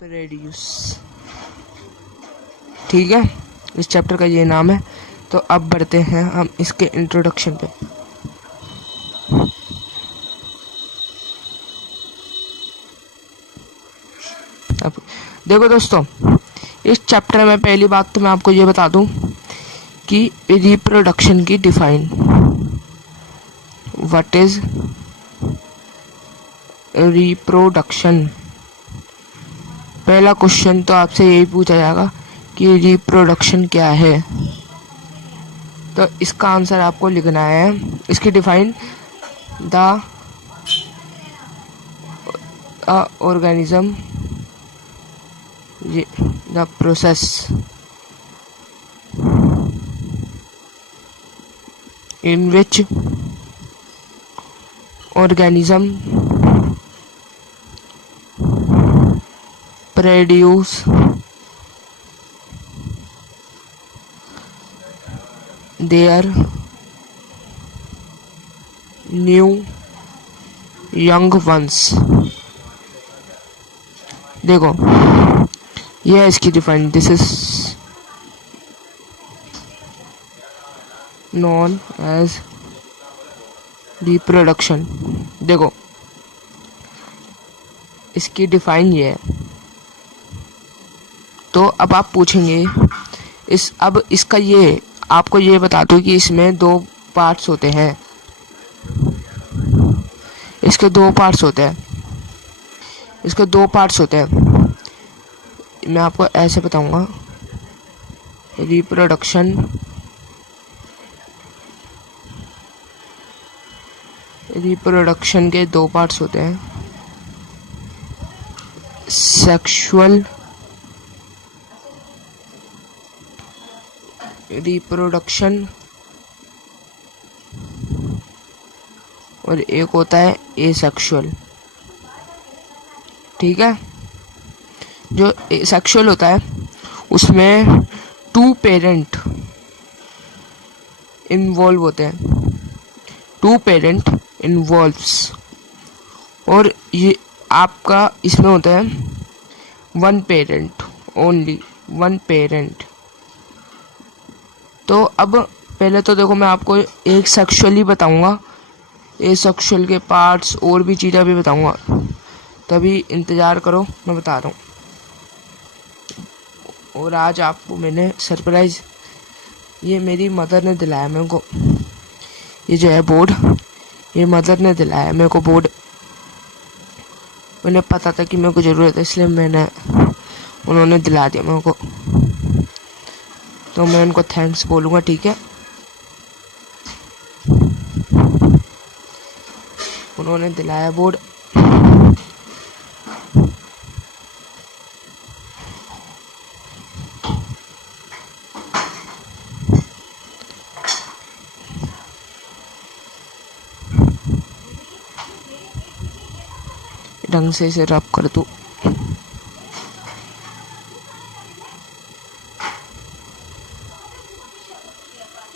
Produce. ठीक है, इस चैप्टर का ये नाम है। तो अब बढ़ते हैं हम इसके इंट्रोडक्शन पे। अब देखो दोस्तों, इस चैप्टर में पहली बात तो मैं आपको ये बता दूं कि रिप्रोडक्शन की डिफाइन, व्हाट इज रिप्रोडक्शन। पहला क्वेश्चन तो आपसे यही पूछा जाएगा कि रिप्रोडक्शन क्या है, तो इसका आंसर आपको लिखना है। इसकी define, the organism, the process in which organism produce their new young ones। देखो ये है इसकी define, this is known as reproduction। देखो इसकी डिफाइन ये है। तो अब आप पूछेंगे अब इसका ये आपको ये बता दूं कि इसमें दो पार्ट्स होते हैं। इसके दो पार्ट्स होते हैं। मैं आपको ऐसे बताऊंगा, रिप्रोडक्शन के दो पार्ट्स होते हैं, सेक्सुअल रिप्रोडक्शन और एक होता है एसेक्सुअल। ठीक है, जो सेक्सुअल होता है उसमें टू पेरेंट इन्वॉल्व होते हैं, और ये आपका इसमें होता है one parent, only one parent. तो अब पहले तो देखो मैं आपको एक सेक्सुअली बताऊंगा, एसेक्सुअल के पार्ट्स और भी चीज़ें भी बताऊंगा, तभी इंतज़ार करो, मैं बता रहा हूँ। और आज आपको मैंने सरप्राइज़, ये मेरी मदर ने दिलाया मेरे को, ये जो है बोर्ड, ये मदर ने दिलाया मेरे को बोर्ड। उन्हें पता था कि मेरे को ज़रूरत है, इसलिए उन्होंने दिला दिया मेरे को। तो मैं उनको थैंक्स बोलूँगा। ठीक है, उन्होंने दिलाया बोर्ड। ढंग से इसे रब कर दूं।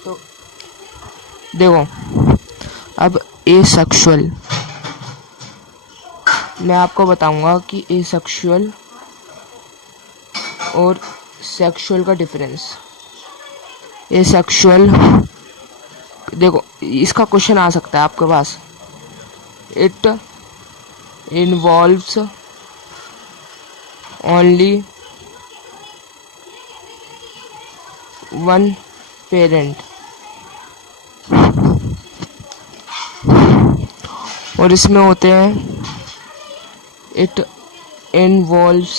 तो देखो अब एसेक्सुअल, मैं आपको बताऊंगा कि एसेक्सुअल और सेक्सुअल का डिफरेंस। एसेक्सुअल, देखो इसका क्वेश्चन आ सकता है आपके पास, it involves only one parent, और इसमें होते हैं it involves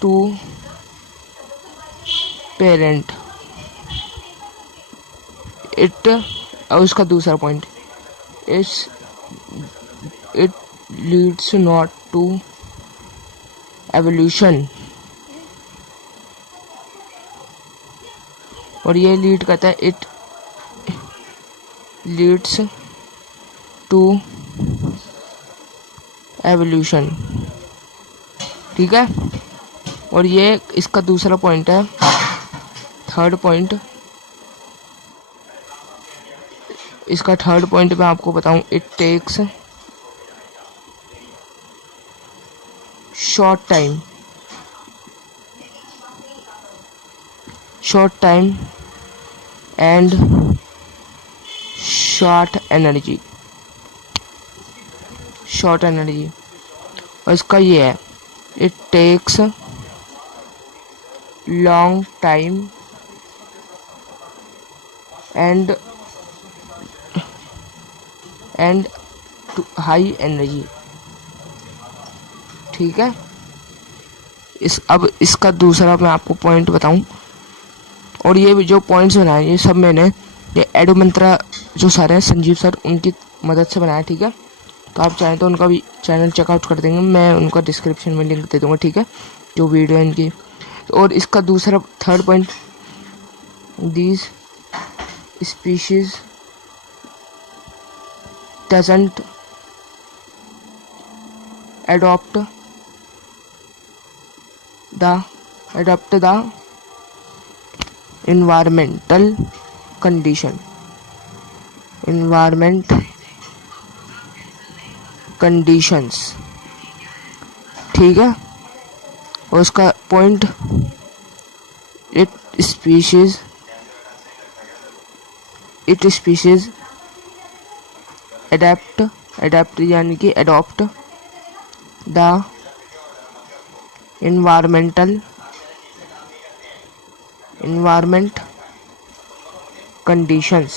two parent, it, और उसका दूसरा point, it leads not to evolution, और ये लीड करता है, it leads to evolution। ठीक है, और ये इसका दूसरा पॉइंट है, थर्ड पॉइंट। इसका थर्ड पॉइंट मैं आपको बताऊं, it takes short time and short energy। और इसका ये है, it takes long time and high energy। ठीक है। अब इसका दूसरा मैं आपको पॉइंट बताऊं, और ये भी जो पॉइंट्स बनाए ये सब मैंने ये एडो मंत्रा जो सर हैं संजीव सर, उनकी मदद से बनाया। ठीक है, तो आप चाहें तो उनका भी चैनल चेकआउट कर देंगे, मैं उनका डिस्क्रिप्शन में लिंक दे दूंगा। ठीक है, जो वीडियो है इनकी। और इसका दूसरा third point, these species doesn't adopt the environmental conditions। ठीक है। और उसका पॉइंट, it species adapt यानी कि adopt the environment conditions।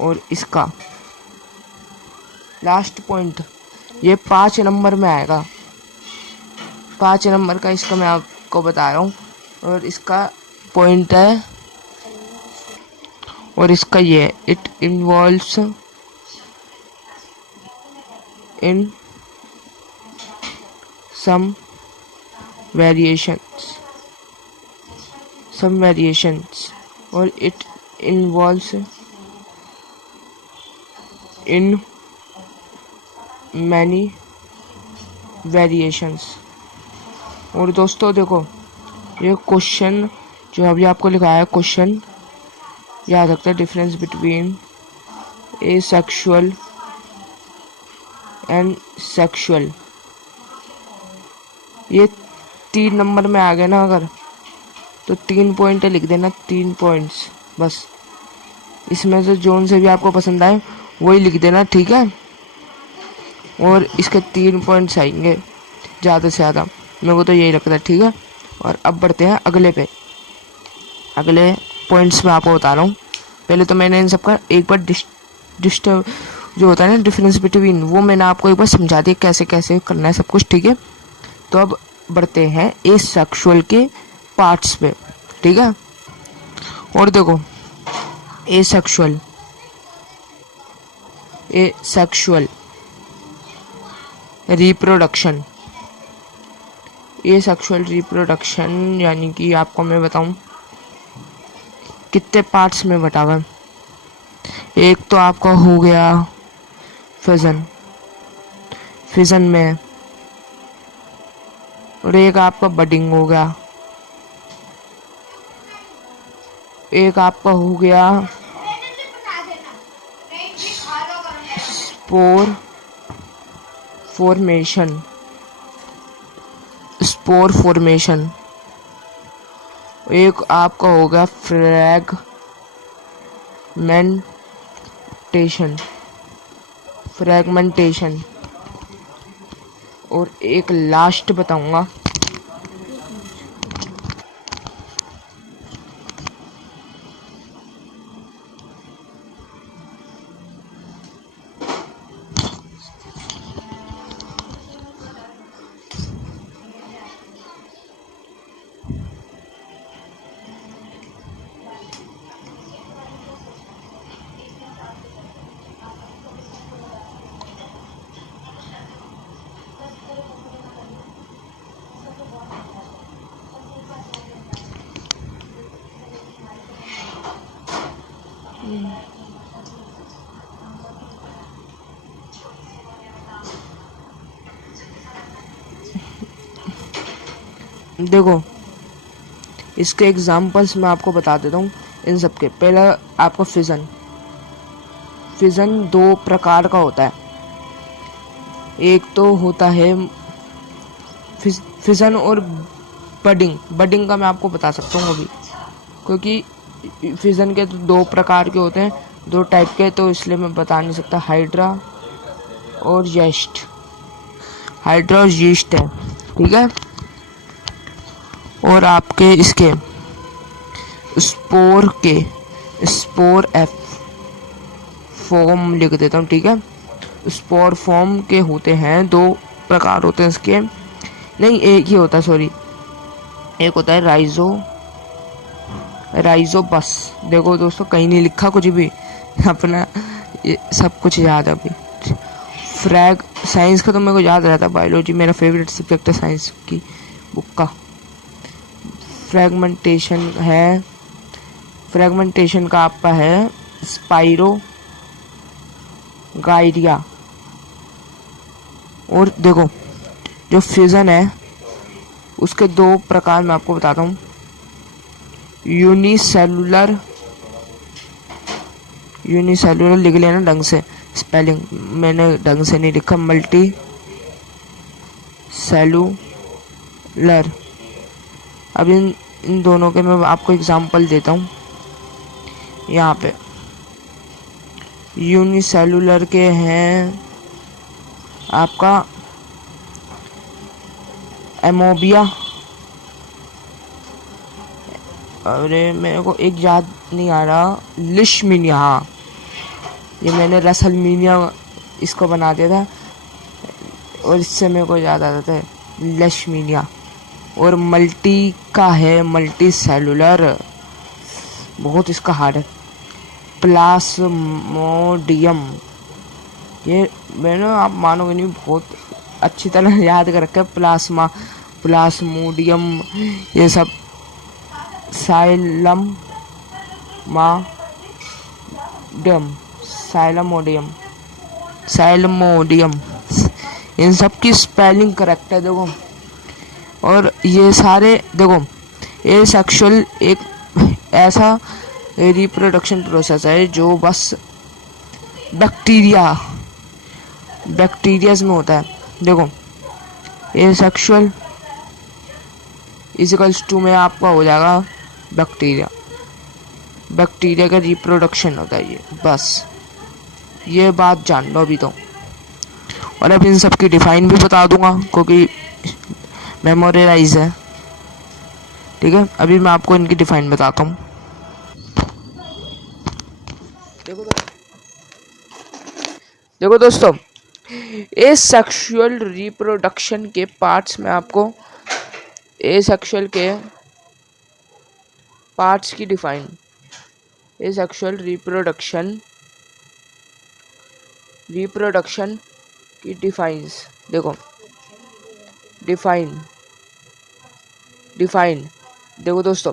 और इसका लास्ट पॉइंट, ये 5 नंबर में आएगा, 5 नंबर का इसका मैं आपको बता रहा हूँ। और इसका पॉइंट है, और इसका ये है, it involves in some variations or it involves in many variations। और दोस्तों देखो, ये क्वेश्चन जो अभी आपको लिखा है, क्वेश्चन याद रखते हैं, difference between asexual and sexual. ये 3 नंबर में आ गए ना अगर, तो 3 पॉइंट लिख देना, 3 पॉइंट्स बस। इसमें से जोन से भी आपको पसंद आए वही लिख देना। ठीक है, और इसके 3 पॉइंट्स आएंगे ज़्यादा से ज़्यादा, मेरे को तो यही लगता है। ठीक है, और अब बढ़ते हैं अगले पे। अगले पॉइंट्स में आपको बता रहा हूँ। पहले तो मैंने इन सबका एक बार डिस्टर्ब जो होता है ना, डिफरेंस बिटवीन, वो मैंने आपको एक बार समझा दिया कैसे कैसे करना है सब कुछ। ठीक है, तो अब बढ़ते हैं एसेक्सुअल के पार्ट्स पे। ठीक है, और देखो, एसेक्सुअल रिप्रोडक्शन यानी कि आपको मैं बताऊं कितने पार्ट्स में बटा हुआ है। एक तो आपका हो गया फिजन में, और एक आपका बडिंग हो गया, एक आपका हो गया स्पोर फॉर्मेशन, एक आपका हो गया फ्रैगमेंटेशन, और एक लास्ट बताऊंगा देखो, इसके एग्जाम्पल्स मैं आपको बता देता हूँ इन सब के। पहला आपका फिजन 2 प्रकार का होता है। एक तो होता है फिजन और बडिंग। बडिंग का मैं आपको बता सकता हूँ अभी, क्योंकि फिजन के तो 2 प्रकार के होते हैं, 2 टाइप के, तो इसलिए मैं बता नहीं सकता। हाइड्रा और येस्ट, हाइड्रा और यीस्ट है, ठीक है। और आपके इसके स्पोर एफ फॉर्म लिख देता हूँ, ठीक है। स्पोर फॉर्म के होते हैं 2 प्रकार होते हैं इसके, नहीं एक ही होता है, सॉरी। एक होता है राइजोबस। देखो दोस्तों, कहीं नहीं लिखा कुछ भी, अपना ये सब कुछ याद है अभी। साइंस का तो मेरे को याद रहता, बायोलॉजी मेरा फेवरेट सब्जेक्ट है साइंस की बुक का। फ्रेगमेंटेशन का आपका है स्पाइरो गाइरिया। और देखो, जो फ्यूजन है उसके 2 प्रकार मैं आपको बताता हूँ। यूनिसेलुलर लिख लेना ढंग से, स्पेलिंग मैंने ढंग से नहीं लिखा। Multi cellular. अब इन दोनों के मैं आपको एग्जांपल देता हूँ। यहाँ पे यूनिसेलुलर के हैं आपका एमोबिया, अरे मेरे को एक याद नहीं आ रहा, लिशमीनिया। हाँ, ये मैंने रसलमीनिया इसको बना दिया था, और इससे मेरे को याद आता था लिशमीनिया। और मल्टी का है मल्टी सेलुलर, बहुत इसका हार्ड है, प्लाज्मोडियम। ये मैंने, आप मानोगे नहीं, बहुत अच्छी तरह याद कर रखा है। प्लाज्मोडियम, ये सब। साइलमोडियम, इन सब की स्पेलिंग करेक्ट है, देखो। और ये सारे देखो, ये सेक्सुअल एक ऐसा रिप्रोडक्शन प्रोसेस है जो बस बैक्टीरियाज में होता है। देखो, ये सेक्सुअल इजिकल्स टू में आपका हो जाएगा बैक्टीरिया का रिप्रोडक्शन होता है ये, बस ये बात जान लो अभी तो। और अब इन सब की डिफाइन भी बता दूंगा, क्योंकि मेमोराइज है, ठीक है। अभी मैं आपको इनकी डिफाइन बताता हूँ। देखो दोस्तों, ए सेक्सुअल रिप्रोडक्शन के पार्ट्स में आपको एसेक्सुअल के पार्ट्स की डिफाइन, एसेक्सुअल रिप्रोडक्शन की डिफाइंस। देखो, डिफाइन देखो दोस्तों,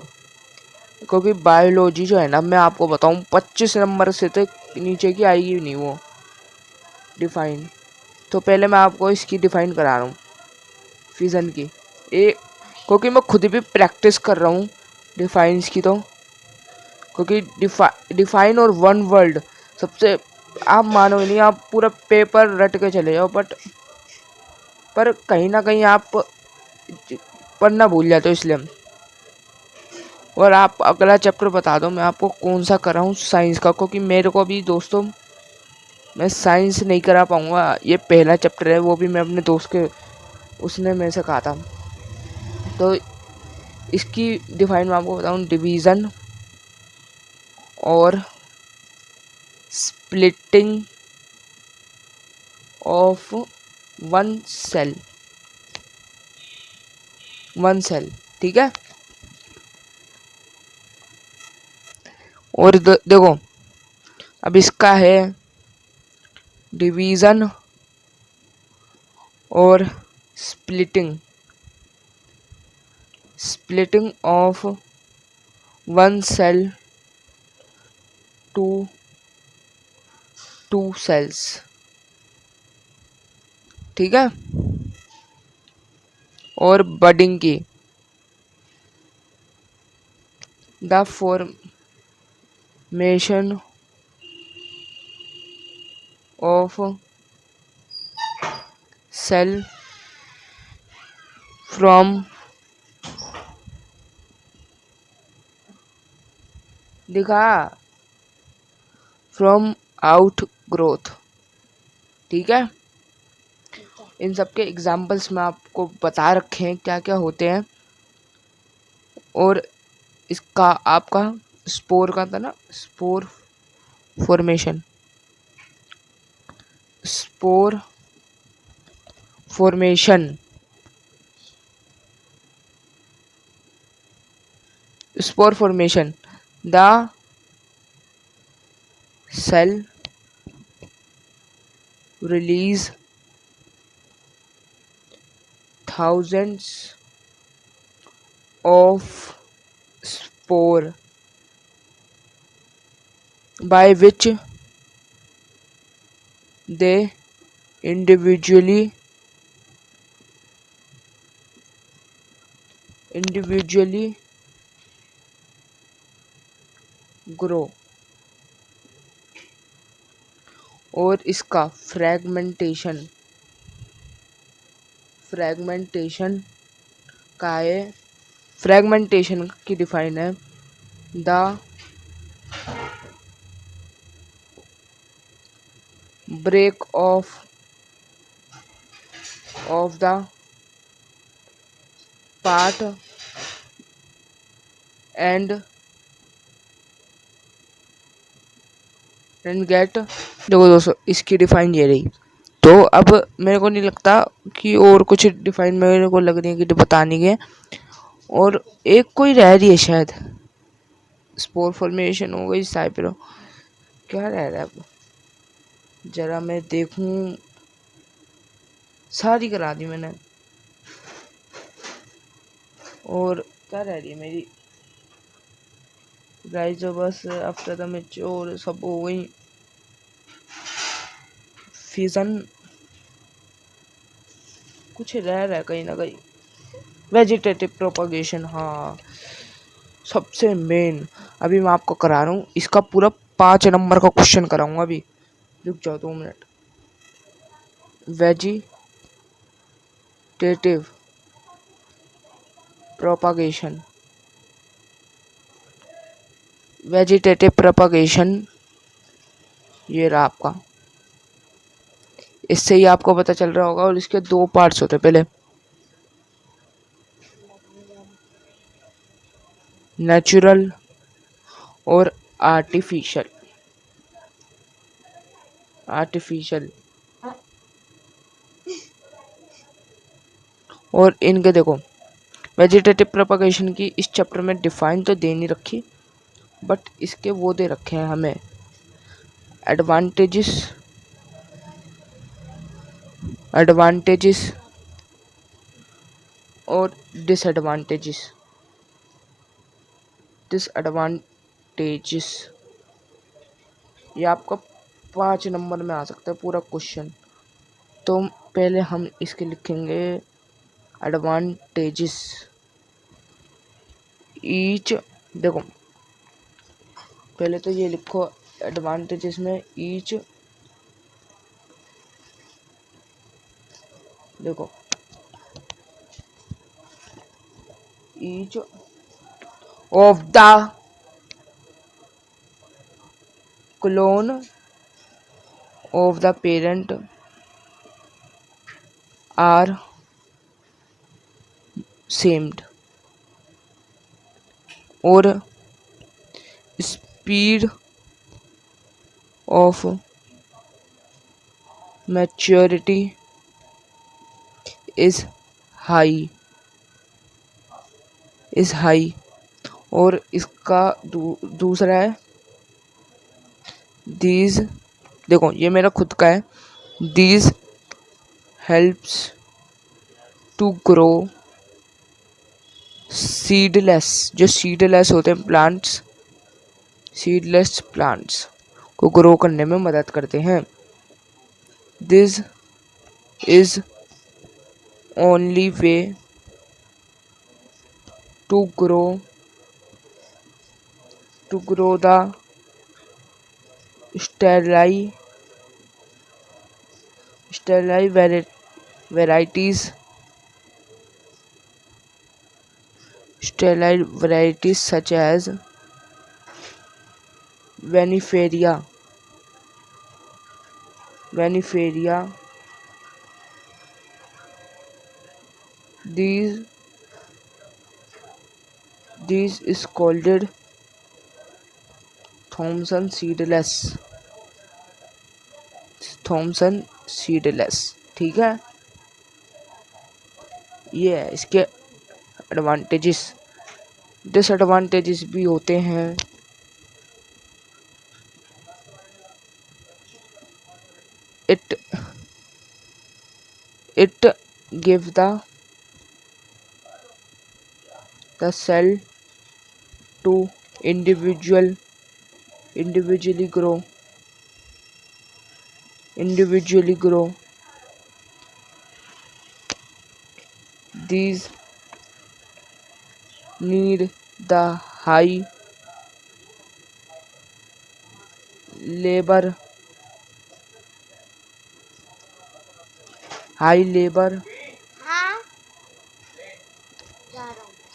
क्योंकि बायोलॉजी जो है ना, मैं आपको बताऊं 25 नंबर से तो नीचे की आएगी नहीं वो डिफाइन। तो पहले मैं आपको इसकी डिफाइन करा रहा हूँ, फिजन की। क्योंकि मैं खुद भी प्रैक्टिस कर रहा हूँ डिफाइंस की, तो क्योंकि डिफाइन और वन वर्ड सबसे, आप मानोगे नहीं, आप पूरा पेपर रट के चले जाओ, पर कहीं ना कहीं आप पढ़ना भूल जाते हो, इसलिए। और आप अगला चैप्टर बता दो मैं आपको कौन सा कर रहा हूँ साइंस का, क्योंकि मेरे को अभी दोस्तों मैं साइंस नहीं करा पाऊँगा। ये पहला चैप्टर है, वो भी मैं अपने दोस्त के, उसने मेरे से कहा था। तो इसकी डिफाइन मैं आपको बताऊँ, डिवीज़न और स्प्लिटिंग ऑफ वन सेल, ठीक है। और देखो, अब इसका है डिवीज़न और splitting of one cell to 2 cells, ठीक है। और बडिंग की, the formation of cell from दिखा from outgrowth। ठीक है, इन सब के एग्जाम्पल्स मैं आपको बता रखे हैं क्या क्या होते हैं। और इसका आपका स्पोर का था ना, spore formation, spore formation, spore formation, the cell release thousands of spore by which they individually grow। और इसका फ्रैगमेंटेशन का है, फ्रैगमेंटेशन की डिफाइन है the break of the part and get. देखो दोस्तों, इसकी डिफाइन ये रही। तो अब मेरे को नहीं लगता कि और कुछ डिफाइन मेरे को लग रही है कि बताने के, और एक कोई रह रही है शायद, स्पोर फॉर्मेशन हो गई, साइप्रो, क्या रह रहा है अब, जरा मैं देखूं, सारी करा दी मैंने। और क्या रह रही है मेरी गाइस, बस आफ्टर द मैच्योर सब हो गई। फिजन कुछ रह रहा है कहीं ना कहीं, वेजिटेटिव प्रोपगेशन, हाँ सबसे मेन। अभी मैं आपको करा रहा हूँ इसका पूरा 5 नंबर का क्वेश्चन कराऊंगा अभी, रुक जाओ 2 minute. Vegetative propagation, vegetative propagation ये रहा आपका। इससे ही आपको पता चल रहा होगा। और इसके 2 पार्ट्स होते हैं, पहले नेचुरल और आर्टिफिशियल। और इनके देखो, वेजिटेटिव प्रोपगेशन की इस चैप्टर में डिफाइन तो दे नहीं रखी, बट इसके वो दे रखे हैं हमें एडवांटेजेस और डिसएडवांटेजेस। ये आपका 5 नंबर में आ सकता है पूरा क्वेश्चन। तो पहले हम इसके लिखेंगे एडवांटेजेस। ईच, देखो पहले तो ये लिखो एडवांटेजेस में ईच, देखो each of the clone of the parent are same. और speed of maturity is high. और इसका दूसरा है दीज, देखो ये मेरा खुद का है, these helps to grow seedless, जो सीडलेस होते हैं प्लांट्स, सीडलेस प्लांट्स को ग्रो करने में मदद करते हैं। This is only way to grow the sterile varieties, stellate varieties such as Viniferia, these is called Thomson seedless, ठीक है। ये है इसके एडवांटेजेस। डिसएडवांटेजेस भी होते हैं। it give the cell to individually grow. These need the high labor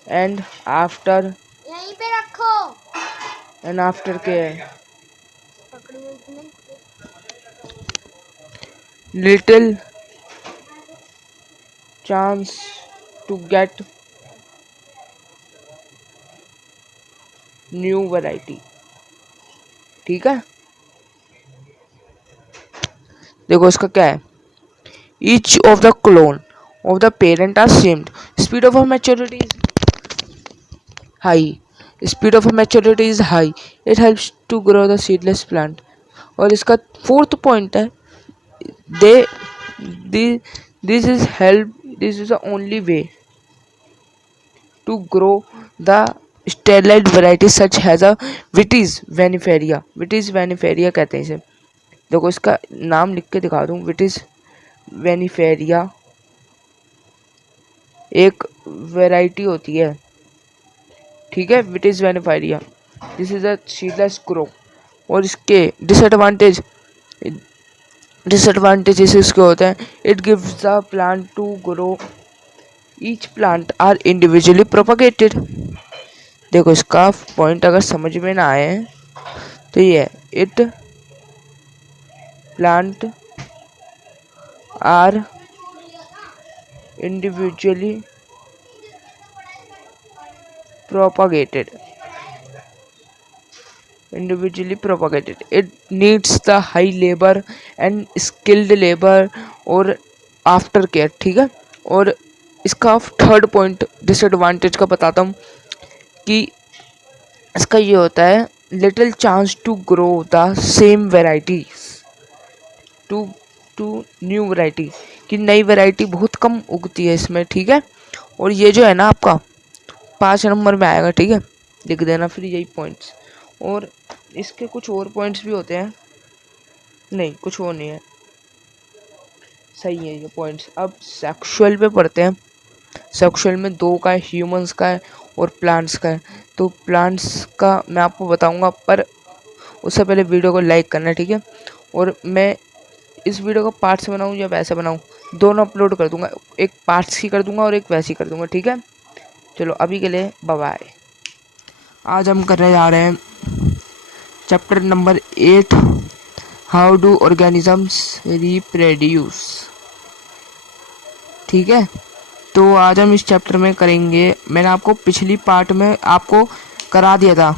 and after यहीं पे रखो। care, little chance to get new variety, ठीक है। देखो इसका क्या है, each of the clone of the parent are same, speed of maturity is high, it helps to grow the seedless plant। और इसका फोर्थ पॉइंट है, this is the only way to grow the stellate variety such as a Vitis viniferia कहते हैं इसे। देखो इसका नाम लिख के दिखा दूं, विटिस वेनिफेरिया एक वैरायटी होती है, ठीक है, विटिस वेनिफेरिया। This is a seedless crop. और इसके डिसएडवांटेजेस इसके होते हैं, it gives the plant to grow, each plant are individually propagated. देखो इसका पॉइंट अगर समझ में ना आए तो ये है, it plant are individually propagated, it needs the high labor and skilled labor और आफ्टर केयर, ठीक है। और इसका थर्ड पॉइंट डिसएडवांटेज का बताता हूँ कि इसका ये होता है, little chance to grow the same varieties to new variety, कि नई वैरायटी बहुत कम उगती है इसमें, ठीक है। और ये जो है ना आपका 5 नंबर में आएगा, ठीक है, लिख देना फिर यही पॉइंट्स। और इसके कुछ और पॉइंट्स भी होते हैं, नहीं कुछ और नहीं है, सही है ये पॉइंट्स। अब सेक्सुअल पे पढ़ते हैं। सेक्सुअल में 2 का है, ह्यूमंस का है और प्लांट्स का है। तो प्लांट्स का मैं आपको बताऊंगा, पर उससे पहले वीडियो को लाइक करना, ठीक है। और मैं इस वीडियो को पार्ट्स बनाऊं या वैसे बनाऊं, दोनों अपलोड कर दूंगा, एक पार्ट्स की कर दूंगा और एक वैसी कर दूंगा, ठीक है। चलो अभी के लिए बाय बाय। आज हम करने जा रहे हैं chapter number 8, how do organisms reproduce, ठीक है। तो आज हम इस चैप्टर में करेंगे, मैंने आपको पिछली पार्ट में आपको करा दिया था,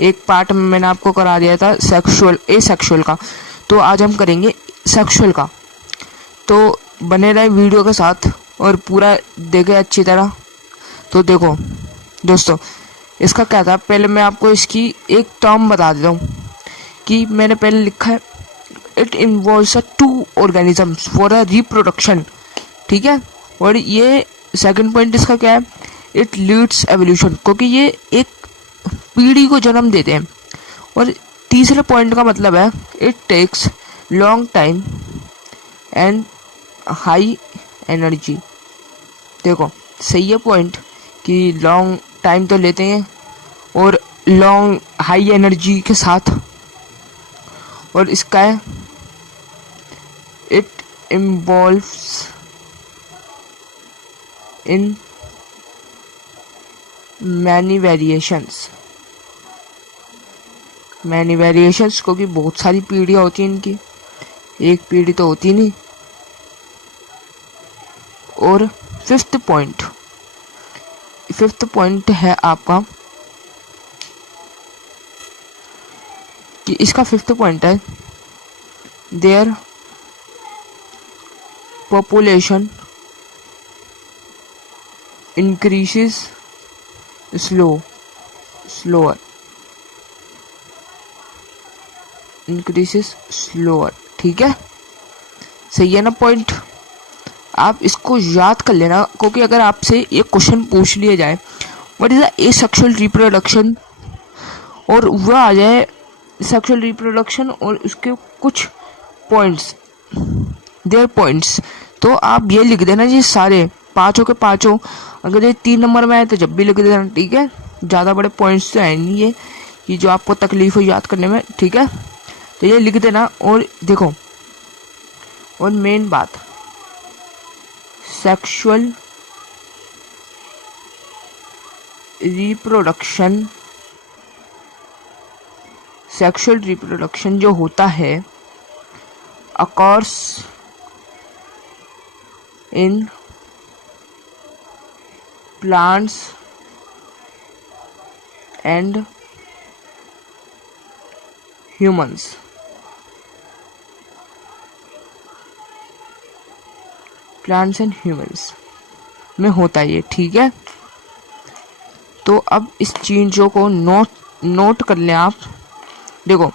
एक पार्ट में मैंने आपको करा दिया था सेक्सुअल का। तो आज हम करेंगे सेक्सुअल का। तो बने रहे वीडियो के साथ और पूरा देखे अच्छी तरह। तो देखो दोस्तों, इसका क्या था, पहले मैं आपको इसकी एक टर्म बता देता हूँ कि मैंने पहले लिखा है, it involves 2 organisms for a reproduction, ठीक है। और ये सेकंड पॉइंट इसका क्या है, इट लीड्स एवोल्यूशन, क्योंकि ये एक पीढ़ी को जन्म देते हैं। और तीसरे पॉइंट का मतलब है, it takes long time and high energy. देखो सही है पॉइंट कि लॉन्ग टाइम तो लेते हैं और लॉन्ग हाई एनर्जी के साथ। और इसका है, it involves in many variations. Many variations क्योंकि बहुत सारी पीढ़ियाँ होती हैं इनकी, एक पीढ़ी तो होती नहीं। और फिफ्थ पॉइंट है आपका कि इसका फिफ्थ पॉइंट है their population increases slower increases slower. ठीक है, सही है ना पॉइंट। आप इसको याद कर लेना, क्योंकि अगर आपसे ये क्वेश्चन पूछ लिया जाए what is the asexual reproduction, और वह आ जाए सेक्सुअल रिप्रोडक्शन और उसके कुछ पॉइंट्स, देयर पॉइंट्स, तो आप ये लिख देना जी सारे पांचों के पांचों। अगर ये 3 नंबर में आए तो जब भी लिख देना, ठीक है। ज़्यादा बड़े पॉइंट्स तो है नहीं ये कि जो आपको तकलीफ हो याद करने में, ठीक है। तो ये लिख देना। और देखो, और मेन बात, सेक्सुअल रिप्रोडक्शन जो होता है occurs in plants and humans. Plants and humans में होता है ये, ठीक है। तो अब इस चीज़ों को नोट कर लें आप। देखो,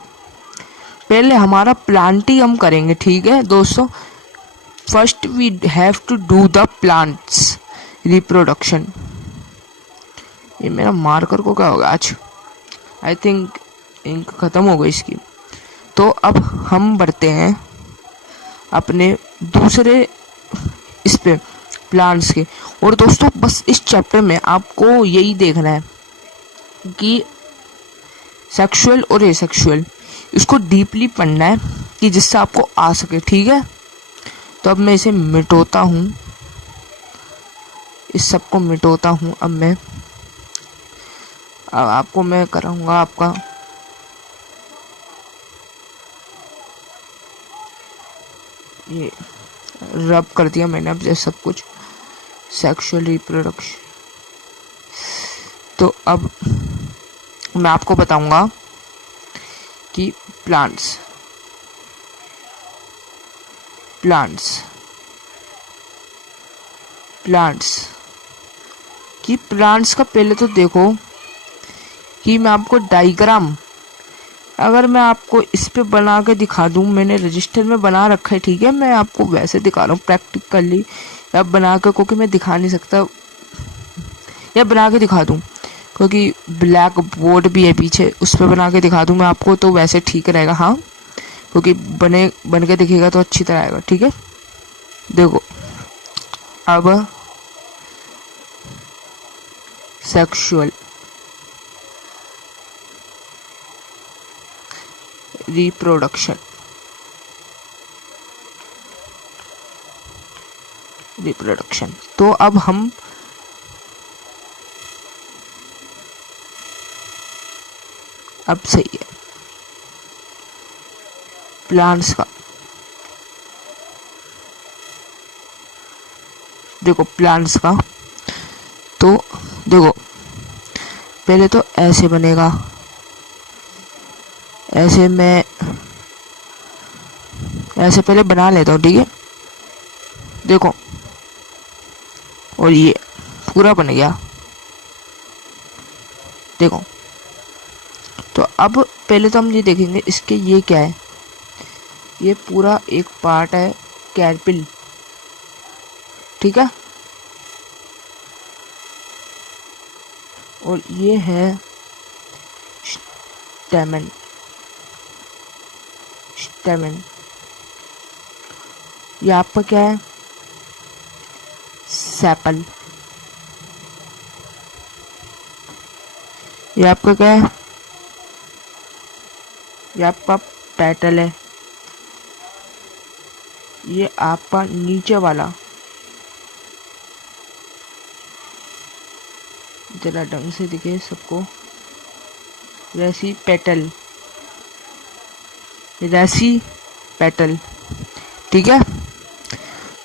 पहले हमारा प्लांट ही हम करेंगे, ठीक है दोस्तों। First we have to do the plants reproduction. ये मेरा मार्कर को क्या होगा आज, आई थिंक इंक ख़त्म हो गई इसकी। तो अब हम बढ़ते हैं अपने दूसरे इस पे, प्लांट्स के। और दोस्तों बस इस चैप्टर में आपको यही देखना है कि सेक्सुअल और एसेक्सुअल, इसको डीपली पढ़ना है कि जिससे आपको आ सके, ठीक है। तो अब मैं इसे मिटोता हूँ, इस सब को मिटोता हूँ। अब आपको मैं कराऊंगा आपका ये रब कर दिया मैंने अब ये सब कुछ, सेक्सुअल रिप्रोडक्शन। तो अब मैं आपको बताऊंगा कि प्लांट्स कि प्लांट्स का पहले तो देखो कि मैं आपको डायग्राम, अगर मैं आपको इस पे बना के दिखा दूं, मैंने रजिस्टर में बना रखा है, ठीक है। मैं आपको वैसे दिखा रहा हूँ प्रैक्टिकली, या बना के, क्योंकि मैं दिखा नहीं सकता, या बना के दिखा दूं क्योंकि ब्लैक बोर्ड भी है पीछे, उस पर बना के दिखा दूं मैं आपको तो वैसे ठीक रहेगा, हाँ। क्योंकि बन के दिखेगा तो अच्छी तरह आएगा, ठीक है। देखो, अब सेक्सुअल रिप्रोडक्शन तो अब हम सही है प्लांट्स का। देखो प्लांट्स का तो देखो, पहले तो ऐसे बनेगा, ऐसे मैं ऐसे पहले बना लेता हूँ, ठीक है। देखो, और ये पूरा बन गया, देखो। तो अब पहले तो हम ये देखेंगे इसके, ये क्या है, ये पूरा एक पार्ट है कैरपिल, ठीक है। और ये है स्टेमन, ये आपका क्या है, सेपल। ये आपका क्या है, ये आपका पेटल है। ये आपका नीचे वाला तरह ढंग से दिखे सबको। रेसी पेटल, रेसी पेटल, ठीक है।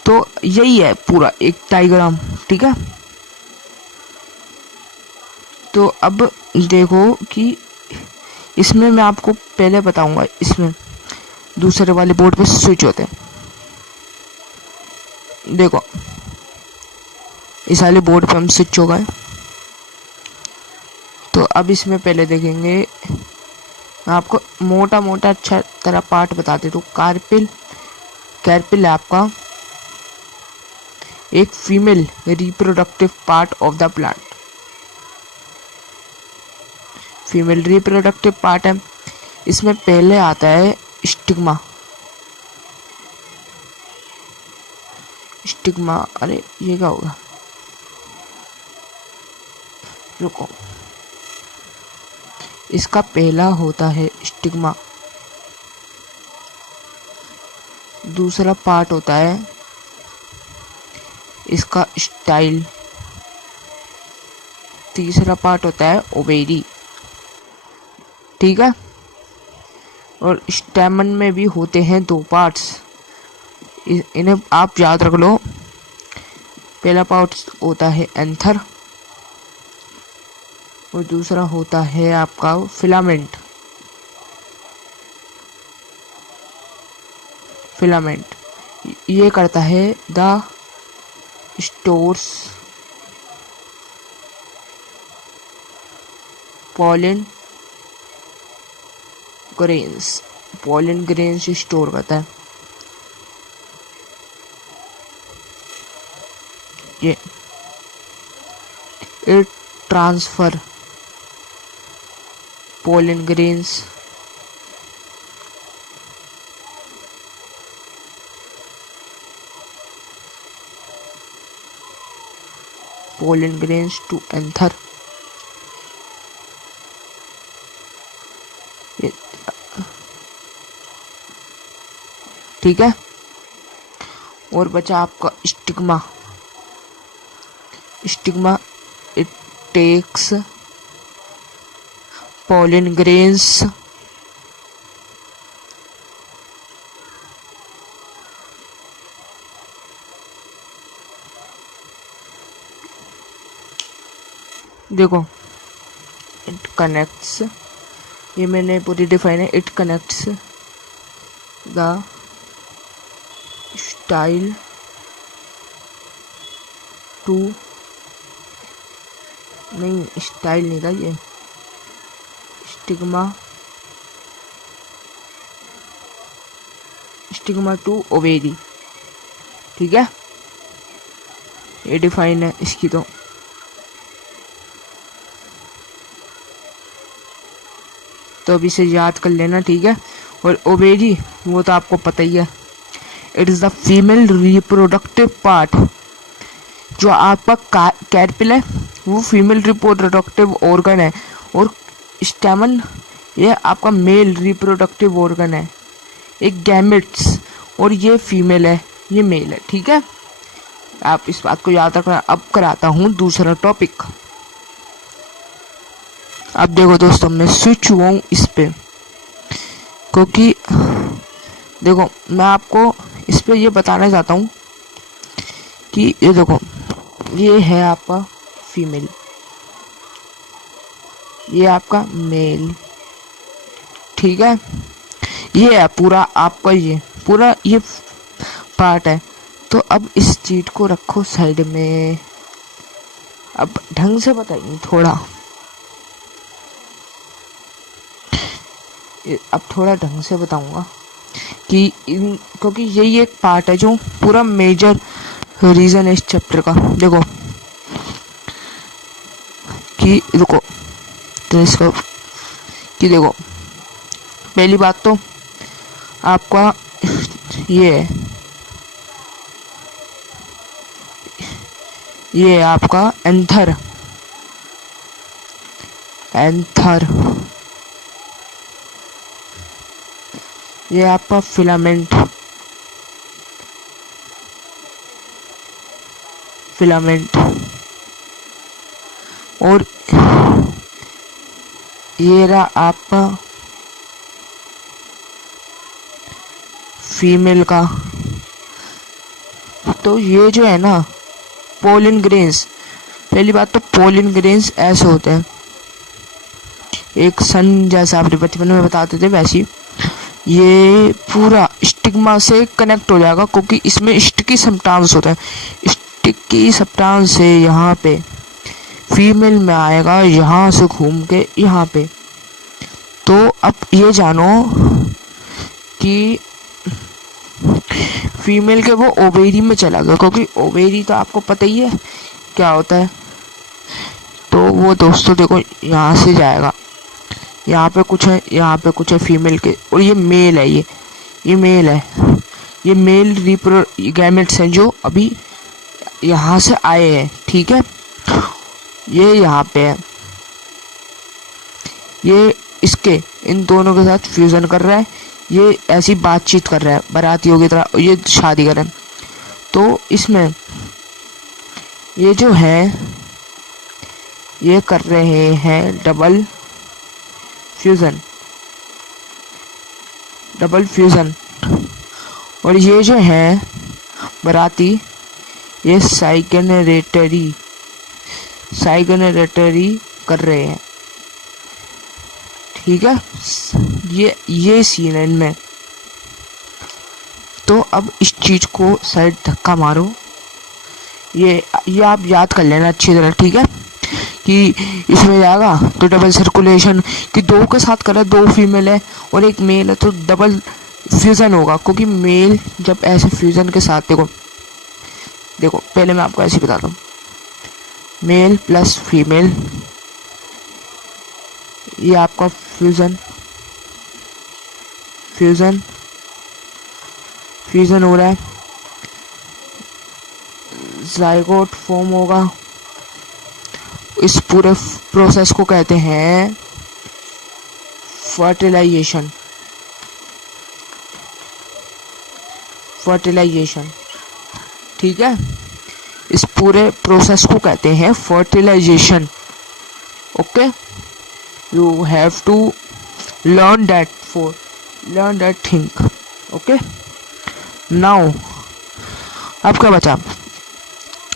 तो यही है पूरा एक डायग्राम, ठीक है। तो अब देखो कि इसमें मैं आपको पहले बताऊंगा, इसमें दूसरे वाले बोर्ड पे स्विच होते हैं। देखो इस वाले बोर्ड पे हम स्विच हो गए। तो अब इसमें पहले देखेंगे, मैं आपको मोटा मोटा अच्छा तरह पार्ट बता देता हूँ। कार्पिल है आपका एक female reproductive part of the plant. Female reproductive part है। इसमें पहले आता है स्टिग्मा। स्टिग्मा, अरे ये क्या होगा, रुको। इसका पहला होता है स्टिग्मा। दूसरा पार्ट होता है इसका स्टाइल। तीसरा पार्ट होता है ओवेरी, ठीक है। और स्टेमन में भी होते हैं 2 पार्ट्स, इन्हें आप याद रख लो। पहला पार्ट होता है एंथर और दूसरा होता है आपका फिलामेंट। फिलामेंट ये करता है the stores pollen grains. Pollen grains store करता है ये। It transfer pollen grains to anther। ठीक है। और बचा आपका stigma. Stigma it takes pollen grains देखो इट कनेक्ट्स, ये मैंने पूरी डिफाइन है। It connects the style to, नहीं स्टाइल नहीं था ये, स्टिग्मा टू ओवेरी, ठीक है। ये डिफाइन है इसकी। तो अब इसे याद कर लेना, ठीक है। और ओवेरी वो तो आपको पता ही है, it is the female reproductive part. जो आपका कैरपिल है वो फीमेल रिप्रोडक्टिव ऑर्गन है, और स्टेमन ये आपका मेल रिप्रोडक्टिव ऑर्गन है, एक गैमेट्स, और ये फीमेल है ये मेल है, ठीक है। आप इस बात को याद रखना। अब कराता हूँ दूसरा टॉपिक। अब देखो दोस्तों मैं स्विच हुआ हूँ इस पे, क्योंकि देखो मैं आपको इस पे ये बताना चाहता हूँ कि ये देखो ये है आपका फीमेल, ये आपका मेल, ठीक है। ये है पूरा आपका, ये पूरा ये पार्ट है। तो अब इस चीज को रखो साइड में। अब ढंग से बताइए थोड़ा, अब थोड़ा ढंग से बताऊंगा कि क्योंकि यही एक पार्ट है जो पूरा मेजर रीजन है इस चैप्टर का। देखो कि रुको तो इसका कि देखो पहली बात तो आपका ये है आपका एंथर। ये आपका फिलामेंट। और ये रहा आपका फीमेल का। तो ये जो है ना पोलिन ग्रेन्स, पहली बात तो पोलिन ग्रेन्स ऐसे होते हैं, एक सन जैसा आपने बचपन में बताते थे वैसी। ये पूरा स्टिग्मा से कनेक्ट हो जाएगा क्योंकि इसमें स्टिकी सब्सटेंस होता है। स्टिकी सब्सटेंस से यहाँ पे फीमेल में आएगा, यहाँ से घूम के यहाँ पे। तो अब ये जानो कि फीमेल के वो ओवेरी में चला गया, क्योंकि ओवेरी तो आपको पता ही है क्या होता है। तो वो दोस्तों देखो यहाँ से जाएगा, यहाँ पे कुछ है, यहाँ पे कुछ है फीमेल के, और ये मेल है, ये मेल है, ये मेल गैमेट्स हैं जो अभी यहाँ से आए हैं, ठीक है। ये यहाँ पे है, ये इसके इन दोनों के साथ फ्यूजन कर रहा है, ये ऐसी बातचीत कर रहा है बारातियों की तरह, ये शादी कर रहे हैं। तो इसमें ये जो है ये कर रहे हैं डबल फ्यूजन, और ये जो है बाराती ये साइगेनरेटरी कर रहे हैं, ठीक है। ये सीन है इनमें। तो अब इस चीज को साइड धक्का मारो, ये आप याद कर लेना अच्छी तरह, ठीक है, कि इसमें जाएगा तो डबल सर्कुलेशन, कि दो के साथ कर रहा है, दो फीमेल है और एक मेल है, तो डबल फ्यूजन होगा। क्योंकि मेल जब ऐसे फ्यूजन के साथ देखो पहले मैं आपको ऐसे बताता हूँ, मेल प्लस फीमेल, ये आपका फ्यूजन हो रहा है, जाइगोट फॉर्म होगा। इस पूरे प्रोसेस को कहते हैं फर्टिलाइजेशन, ठीक है। इस पूरे प्रोसेस को कहते हैं fertilisation, okay. You have to learn that thing, okay. Now अब क्या बचा,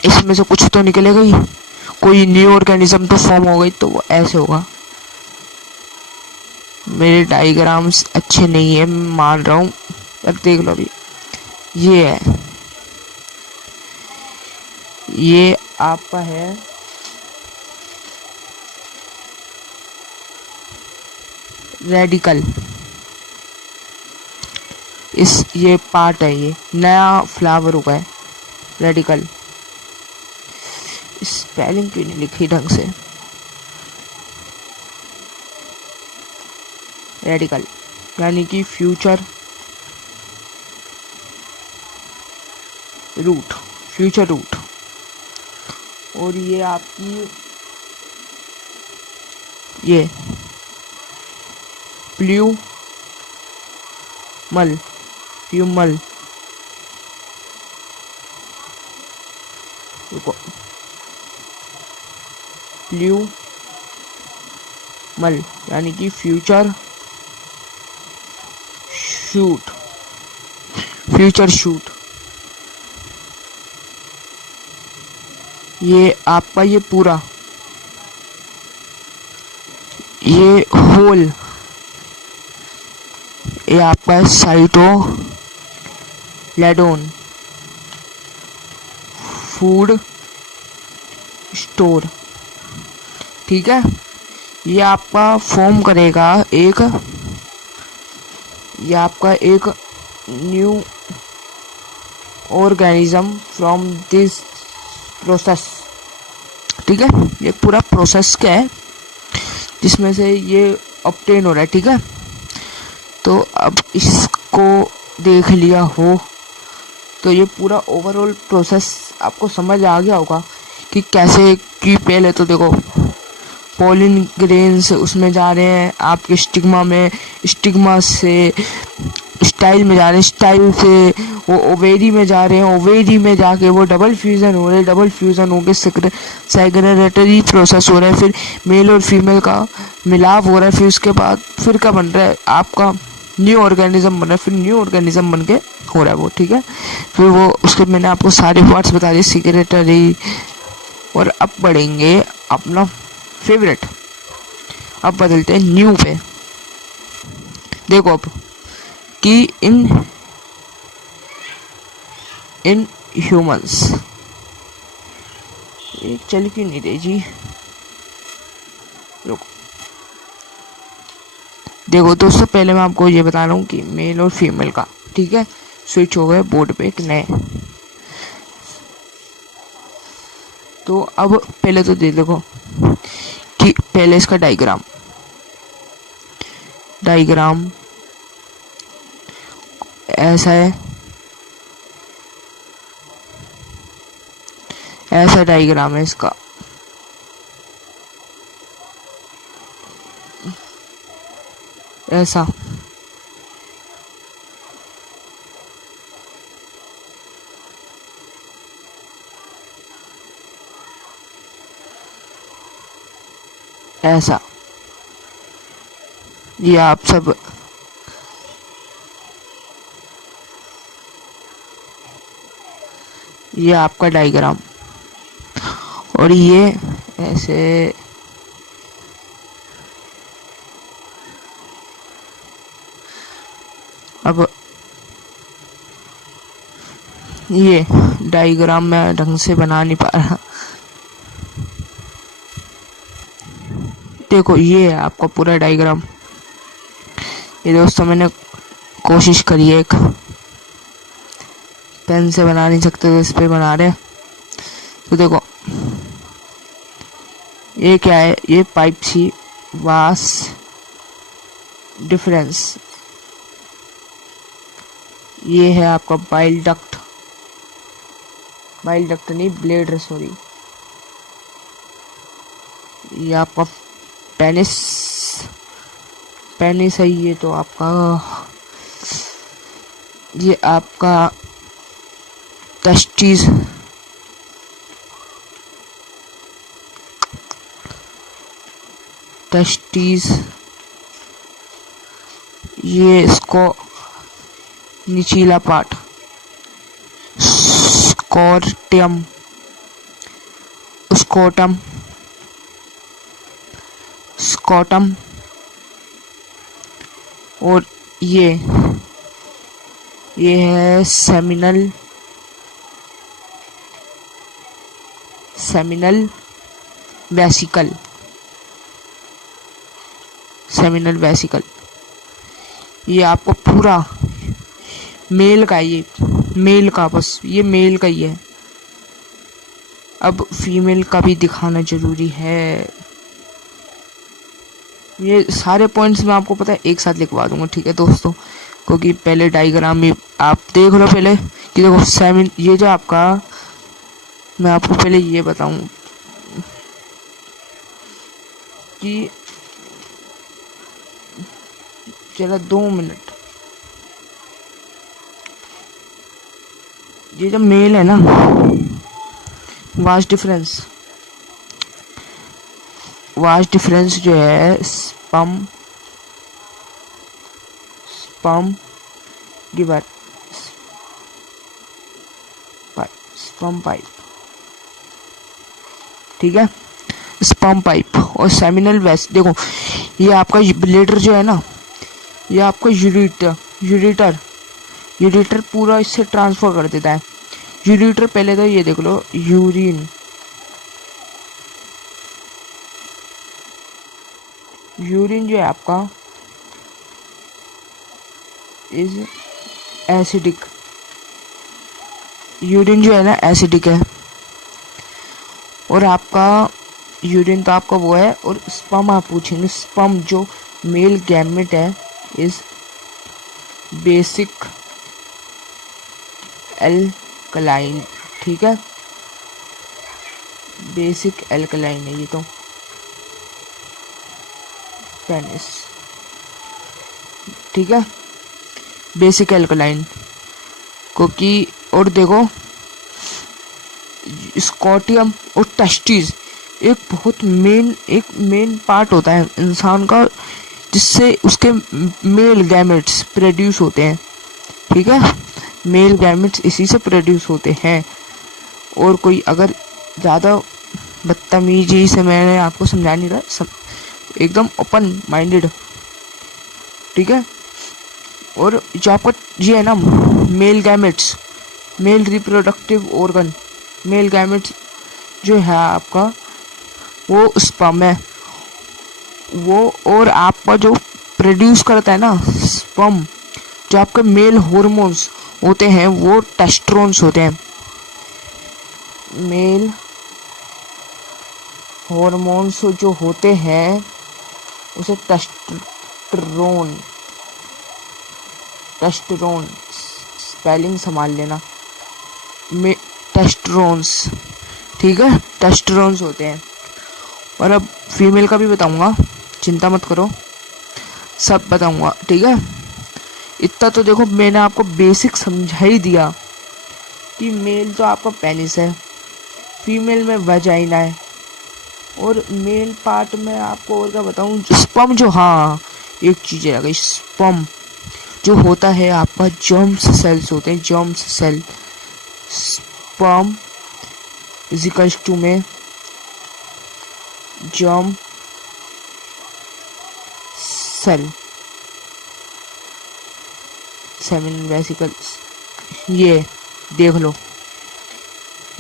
इसमें से कुछ तो निकलेगा ही, कोई न्यू ऑर्गेनिज्म तो फॉर्म हो गई, तो वो ऐसे होगा। मेरे डायग्राम्स अच्छे नहीं है, मैं मान रहा हूँ, अब देख लो अभी ये है, ये आपका है रेडिकल, ये पार्ट है, ये नया फ्लावर हुआ है रेडिकल। स्पेलिंग क्यों नहीं लिखी ढंग से, रेडिकल यानी कि फ्यूचर रूट, और ये आपकी ये प्ल्यूमल देखो, प्ल्यूमल यानी कि फ्यूचर शूट। ये आपका ये पूरा ये होल, ये आपका साइटोलेडोन फूड स्टोर, ठीक है। ये आपका फॉर्म करेगा ये आपका एक new organism from this process, ठीक है। ये पूरा प्रोसेस क्या है जिसमें से ये ऑब्टेन हो रहा है, ठीक है। तो अब इसको देख लिया हो तो ये पूरा ओवरऑल प्रोसेस आपको समझ आ गया होगा कि कैसे, कि पहले तो देखो पोलिन ग्रेन्स उसमें जा रहे हैं आपके स्टिग्मा में, स्टिग्मा से स्टाइल में जा रहे हैं, स्टाइल से वो ओवेरी में जा रहे हैं, ओवेरी में जाके वो डबल फ्यूज़न हो रहे हैं, डबल फ्यूज़न होके सेग्रेटरी प्रोसेस हो रहा है, फिर मेल और फीमेल का मिलाप हो रहा है, फिर उसके बाद फिर क्या बन रहा है आपका न्यू ऑर्गेनिज्म बन रहा है, फिर न्यू ऑर्गेनिज्म बन के हो रहा है वो, ठीक है। फिर वो उसके मैंने आपको सारे पार्ट्स बता दिए सेक्रेटरी। और अब बढ़ेंगे अपना फेवरेट, अब बदलते हैं न्यू पे। देखो अब कि इन ह्यूमंस एक चल क्यों नहीं रही जी, रुको। देखो दोस्तों, पहले मैं आपको ये बता रहा हूँ कि मेल और फीमेल का, ठीक है, स्विच हो गए बोर्ड पे एक नए। तो अब पहले तो देखो कि पहले इसका डायग्राम ऐसा है, ऐसा डायग्राम है इसका, ऐसा। ऐसा ये आप सब ये आपका डायग्राम, और ये ऐसे अब ये डायग्राम मैं ढंग से बना नहीं पा रहा। देखो ये है आपका पूरा डायग्राम। ये दोस्तों मैंने कोशिश करी है, एक पेन से बना नहीं सकते तो इस पे बना रहे। तो देखो ये क्या है, ये पाइप सी वास डिफरेंस, ये है आपका बाइल डक्ट नहीं ब्लेड, सॉरी, ये आपका पेनिस है, ये तो आपका, ये आपका टेस्टिस, ये इसको निचला पार्ट स्कोटम, और ये है सेमिनल वेसिकल। ये आपको पूरा मेल का, ये मेल का, बस ये मेल का ही है। अब फीमेल का भी दिखाना जरूरी है। ये सारे पॉइंट्स मैं आपको पता है एक साथ लिखवा दूंगा, ठीक है दोस्तों, क्योंकि पहले डायग्राम भी आप देख लो पहले कि देखो ये जो आपका, मैं आपको पहले ये बताऊं कि चलो 2 मिनट, ये जो मेल है ना, वास्ट डिफरेंस जो है स्पर्म गिवर स्पर्म पाइप, ठीक है, स्पर्म पाइप और सेमिनल वेस्ट। देखो ये आपका ब्लेडर जो है ना, ये आपका यूरेटर पूरा इससे ट्रांसफर कर देता है। यूरेटर पहले तो ये देख लो, यूरिन जो है आपका इज एसिडिक, यूरिन जो है ना एसिडिक है, और आपका यूरिन तो आपका वो है, और स्पर्म आप पूछेंगे, स्पर्म जो मेल गैमेट है इज बेसिक एल्कलाइन, ठीक है, बेसिक एल्कलाइन है ये तो पेनिस, ठीक है। बेसिक एल्कलाइन, क्योंकि और देखो स्कॉटियम और टेस्टिस एक मेन पार्ट होता है इंसान का, जिससे उसके मेल गैमेट्स प्रोड्यूस होते हैं। ठीक है, मेल गैमेट्स इसी से प्रोड्यूस होते हैं। और कोई अगर ज़्यादा बदतमीजी से मैंने आपको समझा नहीं रहा, एकदम ओपन माइंडेड। ठीक है, और जो आपका ये है ना male gametes, male reproductive organ, male gametes जो है आपका वो स्पर्म है वो, और आपका जो प्रोड्यूस करता है ना स्पर्म, जो आपके मेल हार्मोन्स होते हैं वो टेस्टोस्टेरोन्स होते हैं। मेल हार्मोन्स जो होते हैं उसे टेस्टोस्टेरोन स्पेलिंग संभाल लेना, टेस्टोस्टेरोन्स। ठीक है, टेस्टोस्टेरोन्स होते हैं। और अब फीमेल का भी बताऊंगा, चिंता मत करो, सब बताऊंगा। ठीक है, इतना तो देखो मैंने आपको बेसिक समझा ही दिया कि मेल तो आपका पेनिस है, फीमेल में वजाइना है, और मेल पार्ट में आपको और क्या बताऊं, स्पर्म जो, हाँ एक चीज़ है गई, स्पर्म जो होता है आपका जर्म्स सेल्स होते हैं, जर्म्स सेल। स्पर्म इजिकल्स टू में जर्म सेल, सेमिन वेसिकल्स, ये देख लो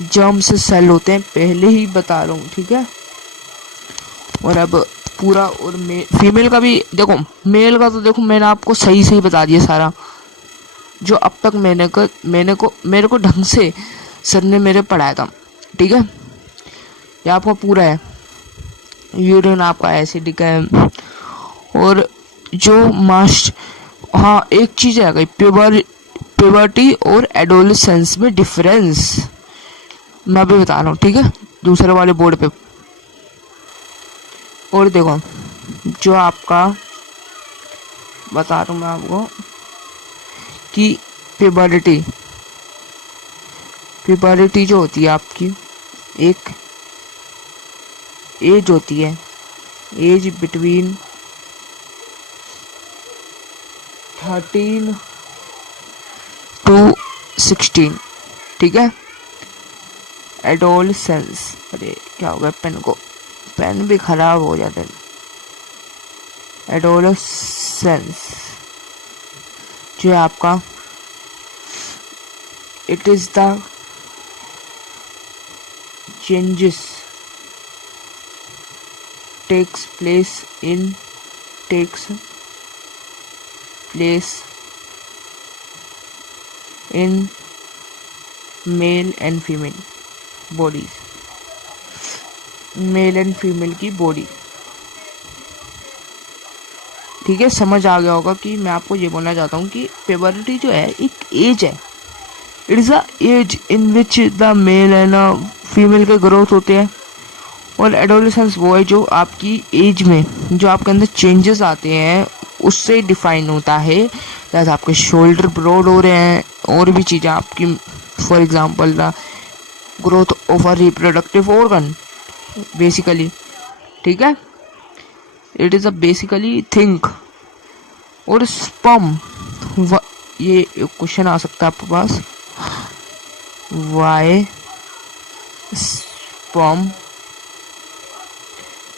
जर्म्स सेल होते हैं, पहले ही बता रहा हूँ। ठीक है, और अब पूरा, और फीमेल का भी देखो, मेल का तो देखो मैंने आपको सही सही बता दिया सारा, जो अब तक मेरे को ढंग से सर ने मेरे पढ़ाया था। ठीक है, ये आपका पूरा है, यूरिन आपका एसिडिक है। और जो मास्ट, हाँ एक चीज़ है गई, प्यूबर्टी और एडोलेसेंस में डिफरेंस मैं भी बता रहा हूँ। ठीक है, दूसरे वाले बोर्ड पे। और देखो जो आपका बता रहा हूँ मैं आपको कि प्यूबर्टी जो होती है आपकी, एक एज होती है, एज बिटवीन 13 to 16। ठीक है, एडोलेसेंस, अरे क्या हो गया पेन को, पेन भी खराब हो जाते हैं। एडोलेसेंस जो है आपका, it is the changes takes place in male and female bodies, mail and female की बॉडी। ठीक है, समझ आ गया होगा कि मैं आपको ये बोलना चाहता हूँ कि प्यूबर्टी जो है एक एज है, it is a age in which the male and female के ग्रोथ होते हैं। और एडोलेसेंस वो है जो आपकी एज में जो आपके अंदर चेंजेस आते हैं उससे डिफाइन होता है, जैसे आपके शोल्डर ब्रॉड हो रहे हैं, और भी चीज़ें आपकी, for example the growth of a reproductive organ basically. ठीक है, it is a basically think. और स्पर्म, ये क्वेश्चन आ सकता है आपके पास, वाई स्पर्म,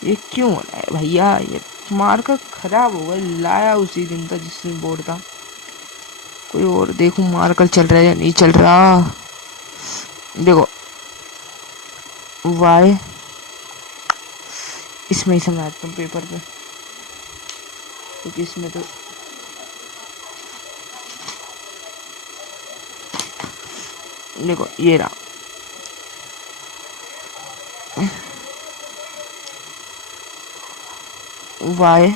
ये क्यों हो रहा है भैया, ये मार्कर खराब हो गया, लाया उसी दिन था जिस दिन बोर्ड था, कोई और देखो मार्कर चल रहा है या नहीं चल रहा। देखो वाई, इसमें ही समझाता हूँ पेपर पे, क्योंकि इसमें तो देखो ये रहा, why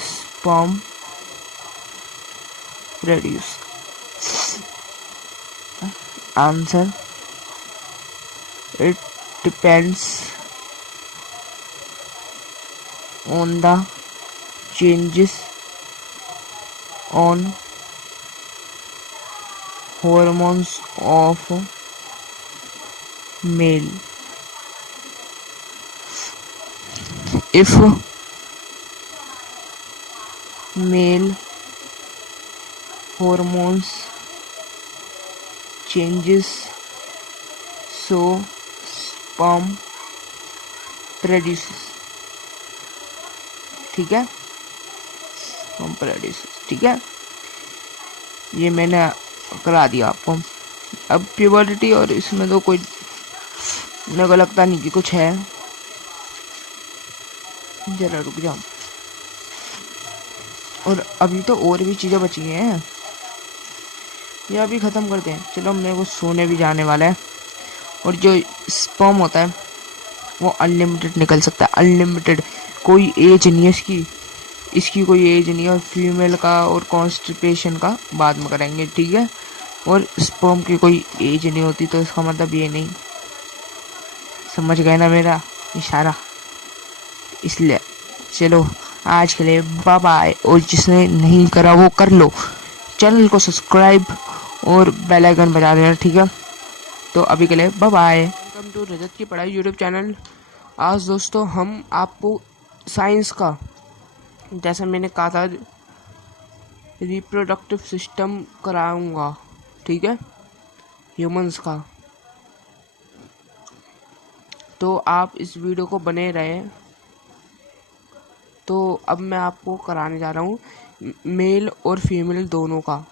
sperm produce, answer it depends on the changes on hormones of male if male hormones changes so sperm produces, ठीक है, sperm produces, ठीक है। ये मैंने करा दिया आपको। अब प्यूबर्टी और इसमें तो कोई मेरे को लगता नहीं कि कुछ है, जरा रुक जाओ। और अभी तो और भी चीज़ें बची हैं, ये अभी ख़त्म करते हैं। चलो मेरे को सोने भी जाने वाला है। और जो स्पर्म होता है वो अनलिमिटेड निकल सकता है, अनलिमिटेड, कोई एज नहीं है इसकी कोई एज नहीं है। और फीमेल का और कॉन्स्टिपेशन का बाद में करेंगे, ठीक है। और स्पर्म की कोई एज नहीं होती, तो इसका मतलब ये नहीं, समझ गए ना मेरा इशारा। इसलिए चलो आज के लिए बाय बाय। और जिसने नहीं करा वो कर लो, चैनल को सब्सक्राइब और बेल आइकन बजा देना, ठीक है। तो अभी के लिए बाय बाय। वेलकम टू रजत की पढ़ाई यूट्यूब चैनल। आज दोस्तों हम आपको साइंस का, जैसा मैंने कहा था, रिप्रोडक्टिव सिस्टम कराऊंगा, ठीक है, ह्यूमंस का। तो आप इस वीडियो को बने रहे। तो अब मैं आपको कराने जा रहा हूँ मेल और फीमेल दोनों का,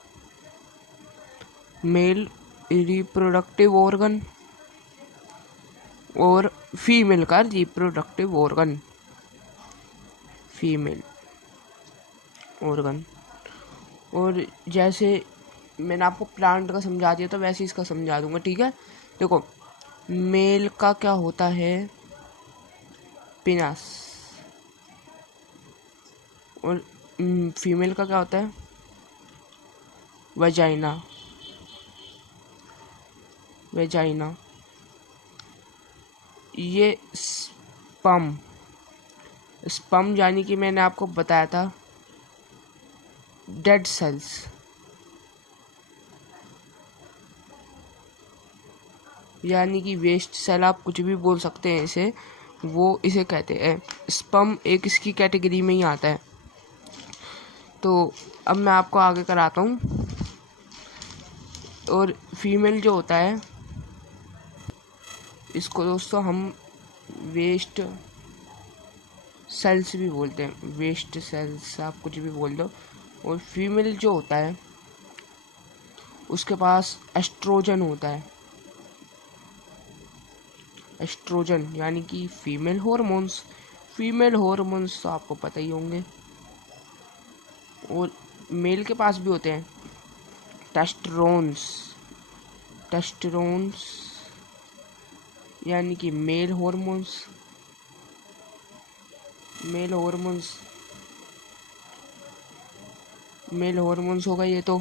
मेल रिप्रोडक्टिव ऑर्गन और फीमेल का रिप्रोडक्टिव ऑर्गन, फीमेल ऑर्गन। और जैसे मैंने आपको प्लांट का समझा दिया, तो वैसे इसका समझा दूंगा, ठीक है। देखो, मेल का क्या होता है, पिनस, और फीमेल का क्या होता है, वजाइना, वेजाइना। ये स्पर्म, स्पर्म यानी कि मैंने आपको बताया था डेड सेल्स, यानी कि वेस्ट सेल, आप कुछ भी बोल सकते हैं इसे, वो इसे कहते हैं। स्पर्म एक इसकी कैटेगरी में ही आता है। तो अब मैं आपको आगे कराता हूँ। और फीमेल जो होता है, इसको दोस्तों हम वेस्ट सेल्स भी बोलते हैं, वेस्ट सेल्स, आप कुछ भी बोल दो। और फीमेल जो होता है उसके पास एस्ट्रोजन होता है, एस्ट्रोजन यानी कि फीमेल हॉर्मोन्स। फीमेल हॉर्मोन्स तो आपको पता ही होंगे। और मेल के पास भी होते हैं टेस्टोस्टेरोन्स, टेस्टोस्टेरोन्स यानी कि male hormones, male hormones, male hormones होगा ये तो।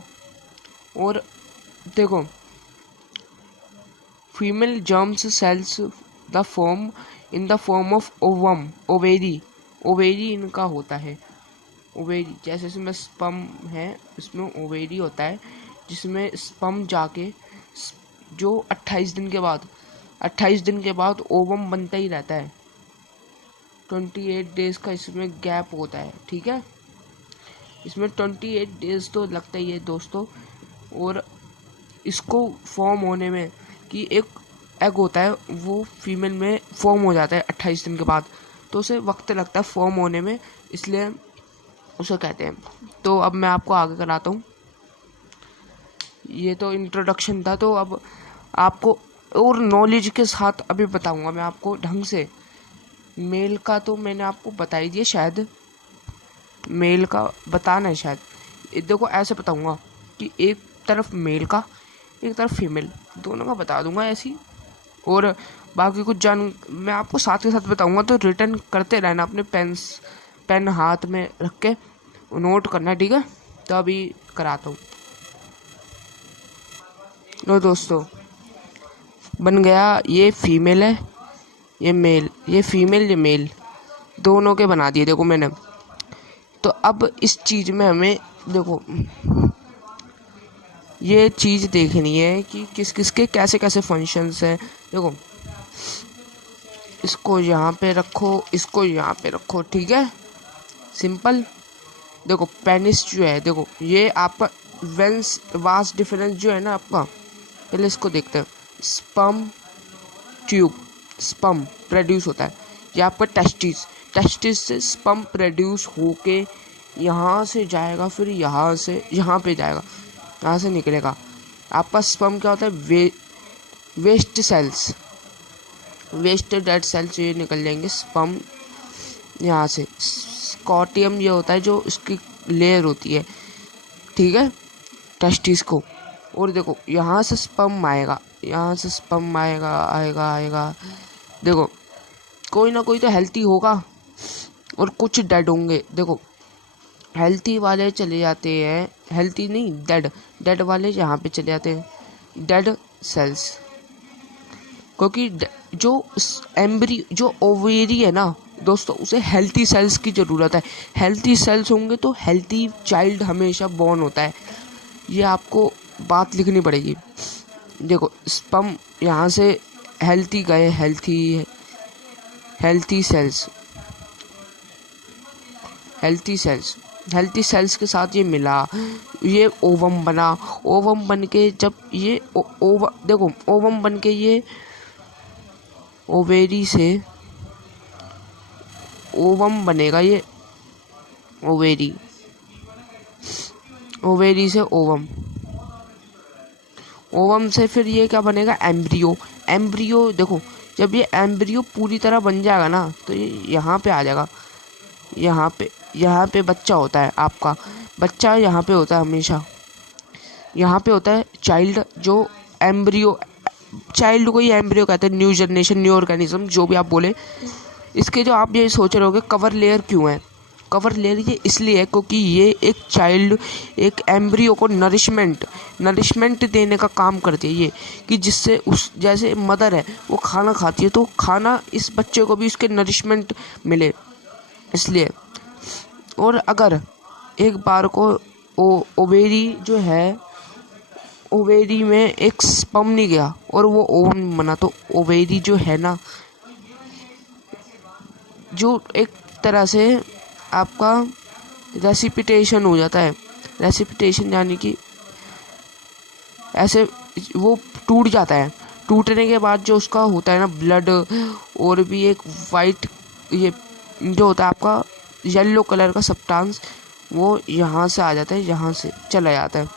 और देखो, female germs cells the form in the form of ovum, ovary, ovary इनका होता है, ओवेरी। जैसे इसमें स्पर्म है, इसमें ओवेरी होता है, जिसमें स्पर्म जाके जो 28 दिन के बाद, 28 दिन के बाद ओवम बनता ही रहता है। 28 डेज का इसमें गैप होता है, ठीक है। इसमें 28 डेज तो लगता ही है दोस्तों। और इसको फॉर्म होने में, कि एक एग होता है वो फीमेल में फॉर्म हो जाता है 28 दिन के बाद, तो उसे वक्त लगता है फॉर्म होने में, इसलिए उसे कहते हैं। तो अब मैं आपको आगे कराता हूँ। ये तो इंट्रोडक्शन था, तो अब आपको और नॉलेज के साथ अभी बताऊंगा मैं आपको ढंग से। मेल का तो मैंने आपको बता ही दिया, शायद मेल का बताना है शायद। देखो ऐसे बताऊंगा कि एक तरफ मेल का, एक तरफ फीमेल, दोनों का बता दूंगा ऐसी। और बाकी कुछ मैं आपको साथ के साथ बताऊंगा, तो रिटर्न करते रहना, अपने पेन हाथ में रख के नोट करना, ठीक है। तो अभी कराता हूँ। लो दोस्तों, बन गया। ये फीमेल है, ये मेल, ये फीमेल, ये मेल, दोनों के बना दिए देखो मैंने। तो अब इस चीज़ में हमें देखो ये चीज़ देखनी है कि किस किस के कैसे कैसे फंक्शंस हैं। देखो इसको यहाँ पे रखो, इसको यहाँ पे रखो, ठीक है, सिंपल। देखो पेनिस जो है, देखो ये आपका वेंस वास्ट डिफरेंस जो है ना आपका, पहले इसको देखते हैं। स्पर्म ट्यूब, स्पर्म प्रोड्यूस होता है, ये आपका टेस्टिस, टेस्टिस से स्पर्म प्रोड्यूस होके यहाँ से जाएगा, फिर यहाँ से यहाँ पे जाएगा, यहाँ से निकलेगा। आपका स्पर्म क्या होता है, waste cells, waste dead cells ये निकल जाएंगे स्पर्म यहाँ से। स्कॉटियम ये होता है जो इसकी लेयर होती है, ठीक है, टेस्टिस को। और देखो यहाँ से स्पर्म आएगा, यहाँ से स्पर्म आएगा, आएगा आएगा। देखो कोई ना कोई तो हेल्थी होगा और कुछ डेड होंगे। देखो हेल्थी वाले चले जाते हैं, हेल्थी नहीं डेड, डेड वाले यहाँ पे चले जाते हैं डेड सेल्स, क्योंकि जो एम्ब्री जो ओवेरी है ना दोस्तों, उसे हेल्थी सेल्स की ज़रूरत है। हेल्थी सेल्स होंगे तो हेल्थी चाइल्ड हमेशा बॉर्न होता है। ये आपको बात लिखनी पड़ेगी। देखो स्पर्म यहाँ से हेल्थी गए, healthy cells, healthy cells, healthy cells के साथ ये मिला, ये ओवम बना। ओवम बन के जब ये देखो ओवम बन के ये ओवेरी से ओवम बनेगा, ये ओवेरी, ओवेरी से ओवम, ओवम से फिर ये क्या बनेगा, एम्ब्रियो। एम्ब्रियो देखो जब ये एम्ब्रियो पूरी तरह बन जाएगा ना तो ये यहाँ पे आ जाएगा, यहाँ पे बच्चा होता है आपका, बच्चा यहाँ पे होता है हमेशा, यहाँ पे होता है चाइल्ड, जो एम्ब्रियो, चाइल्ड को ही एम्ब्रियो कहते हैं, न्यू जनरेशन, न्यू ऑर्गेनिज्म, जो भी आप बोले। इसके जो आप ये सोच रहे होगे कवर लेयर क्यों है, कवर लेयर ये इसलिए है क्योंकि ये एक चाइल्ड, एक एम्ब्रियो को नरिशमेंट देने का काम करती है ये, कि जिससे उस जैसे मदर है वो खाना खाती है तो खाना इस बच्चे को भी उसके नरिशमेंट मिले, इसलिए। और अगर एक बार को ओवेरी जो है, ओवेरी में एक स्पर्म नहीं गया और वो ओवम बना, तो ओवेरी जो है ना, जो एक तरह से आपका रेसिपिटेशन हो जाता है, रेसिपिटेशन यानी कि ऐसे वो टूट जाता है। टूटने के बाद जो उसका होता है ना ब्लड, और भी एक वाइट ये जो होता है आपका येलो कलर का सब्सटेंस, वो यहाँ से आ जाता है, यहाँ से चला जाता है।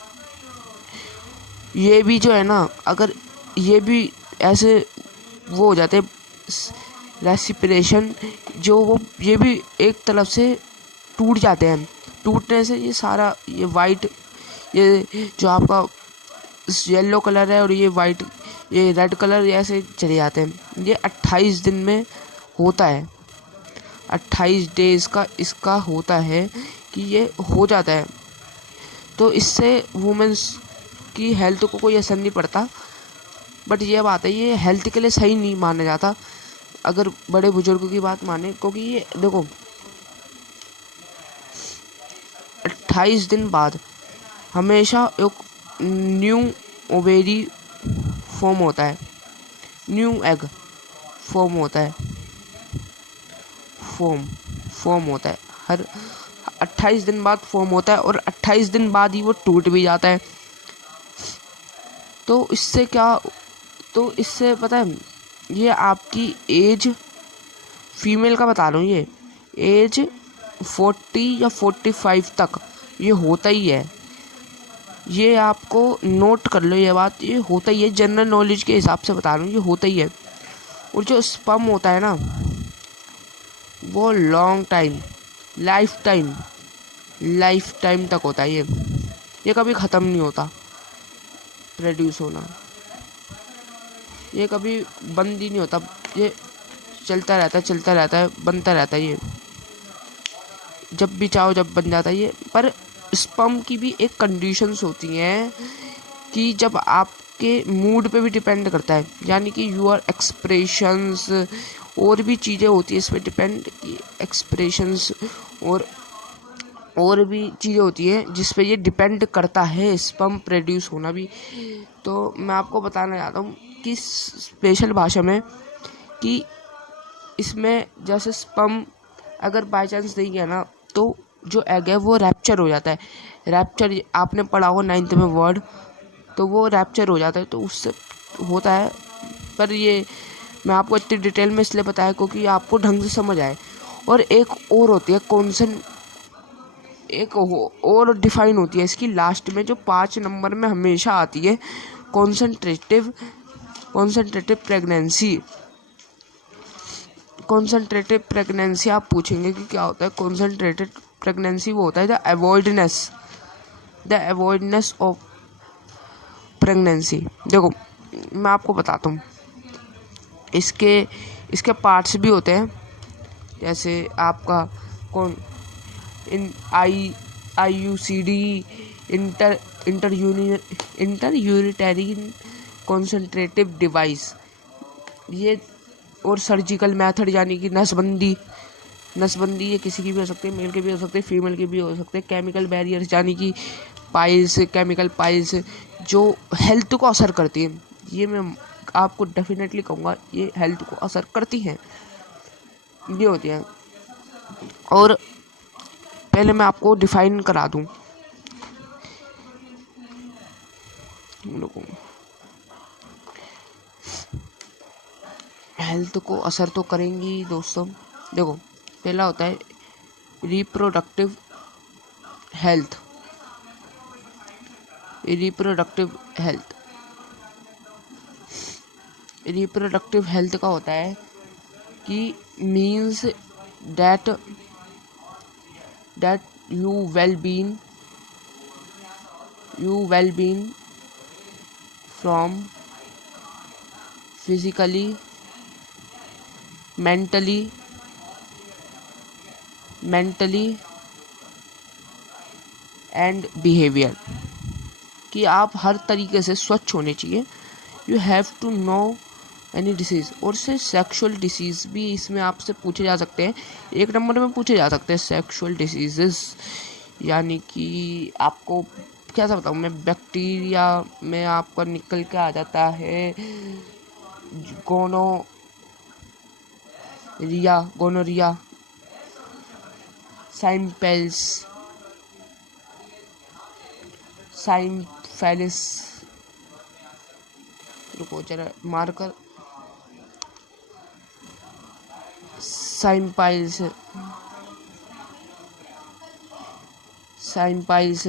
ये भी जो है ना, अगर ये भी ऐसे वो हो जाते हैं रेसिपिरेशन, जो वो ये भी एक तरफ से टूट जाते हैं। टूटने से ये सारा ये वाइट, ये जो आपका येलो कलर है और ये वाइट, ये रेड कलर ऐसे चले जाते हैं। ये 28 दिन में होता है, 28 डेज़ का इसका होता है कि ये हो जाता है। तो इससे वुमेन्स की हेल्थ को कोई असर नहीं पड़ता, बट ये बात है ये हेल्थ के लिए सही नहीं माना जाता अगर बड़े बुजुर्गों की बात माने, क्योंकि ये देखो 28 दिन बाद हमेशा एक न्यू ओवेरी फॉर्म होता है, न्यू एग फॉर्म होता है, फॉर्म होता है, हर 28 दिन बाद फॉर्म होता है, और 28 दिन बाद ही वो टूट भी जाता है। तो इससे क्या, तो इससे पता है ये आपकी एज, फीमेल का बता रहा हूँ, ये एज 40 या 45 तक ये होता ही है। ये आपको नोट कर लो, ये बात, ये होता ही है, जनरल नॉलेज के हिसाब से बता रहा हूँ, ये होता ही है। और जो स्पर्म होता है ना वो लॉन्ग टाइम, लाइफ टाइम तक होता है, ये कभी ख़त्म नहीं होता प्रोड्यूस होना, ये कभी बंद ही नहीं होता, ये चलता रहता है, बनता रहता है, ये जब भी चाहो जब बन जाता है ये। पर स्पर्म की भी एक कंडीशंस होती हैं कि जब आपके मूड पे भी डिपेंड करता है, यानी कि यूर एक्सप्रेशंस और भी चीज़ें होती है इस पर डिपेंड, एक्सप्रेशंस और और भी चीज़ें होती हैं जिस पे ये डिपेंड करता है स्पर्म प्रोड्यूस होना भी। तो मैं आपको बताना चाहता हूँ कि स्पेशल भाषा में कि इसमें जैसे स्पर्म अगर बाय चांस नहीं गया ना तो जो एग है वो रैप्चर हो जाता है। रैप्चर आपने पढ़ा होगा 9th में वर्ड, तो वो रैप्चर हो जाता है, तो उससे होता है। पर ये मैं आपको इतनी डिटेल में इसलिए बताया क्योंकि आपको ढंग से समझ आए। और एक और होती है एक और डिफाइन होती है इसकी लास्ट में, जो 5 नंबर में हमेशा आती है, कॉन्सेंट्रेटिव प्रेगनेंसी। कॉन्सेंट्रेटिव प्रेगनेंसी आप पूछेंगे कि क्या होता है। कॉन्सेंट्रेटेड प्रेगनेंसी वो होता है द अवॉइडनेस ऑफ प्रेगनेंसी। देखो मैं आपको बताता हूँ, इसके पार्ट्स भी होते हैं, जैसे आपका कौन IUCD, इंटर यूरिटेरिन कॉन्सेंट्रेटिव डिवाइस, ये, और सर्जिकल मेथड यानी कि नसबंदी। ये किसी की भी हो सकती है, मेल के भी हो सकते हैं, फीमेल के भी हो सकते हैं। केमिकल बैरियर्स यानी कि केमिकल पाइल्स जो हेल्थ को असर करती है, ये मैं आपको डेफिनेटली कहूँगा ये हेल्थ को असर करती हैं, ये होती हैं। और पहले मैं आपको डिफाइन करा दूँ हेल्थ को असर तो करेंगी दोस्तों। देखो पहला होता है रिप्रोडक्टिव हेल्थ। रिप्रोडक्टिव हेल्थ का होता है कि means that you well being from physically, mentally and behavior, कि आप हर तरीके से स्वच्छ होने चाहिए। You have to know any disease, और से सेक्सुअल डिसीज़ भी इसमें आपसे पूछे जा सकते हैं, 1 नंबर में पूछे जा सकते हैं सेक्सुअल डिसीजेस। यानी कि आपको कैसा बताऊँ मैं, बैक्टीरिया में आपका निकल के आ जाता है गोनोरिया, साइम्फेलिस, रुको जरा मारकर, साइम्पाइल्स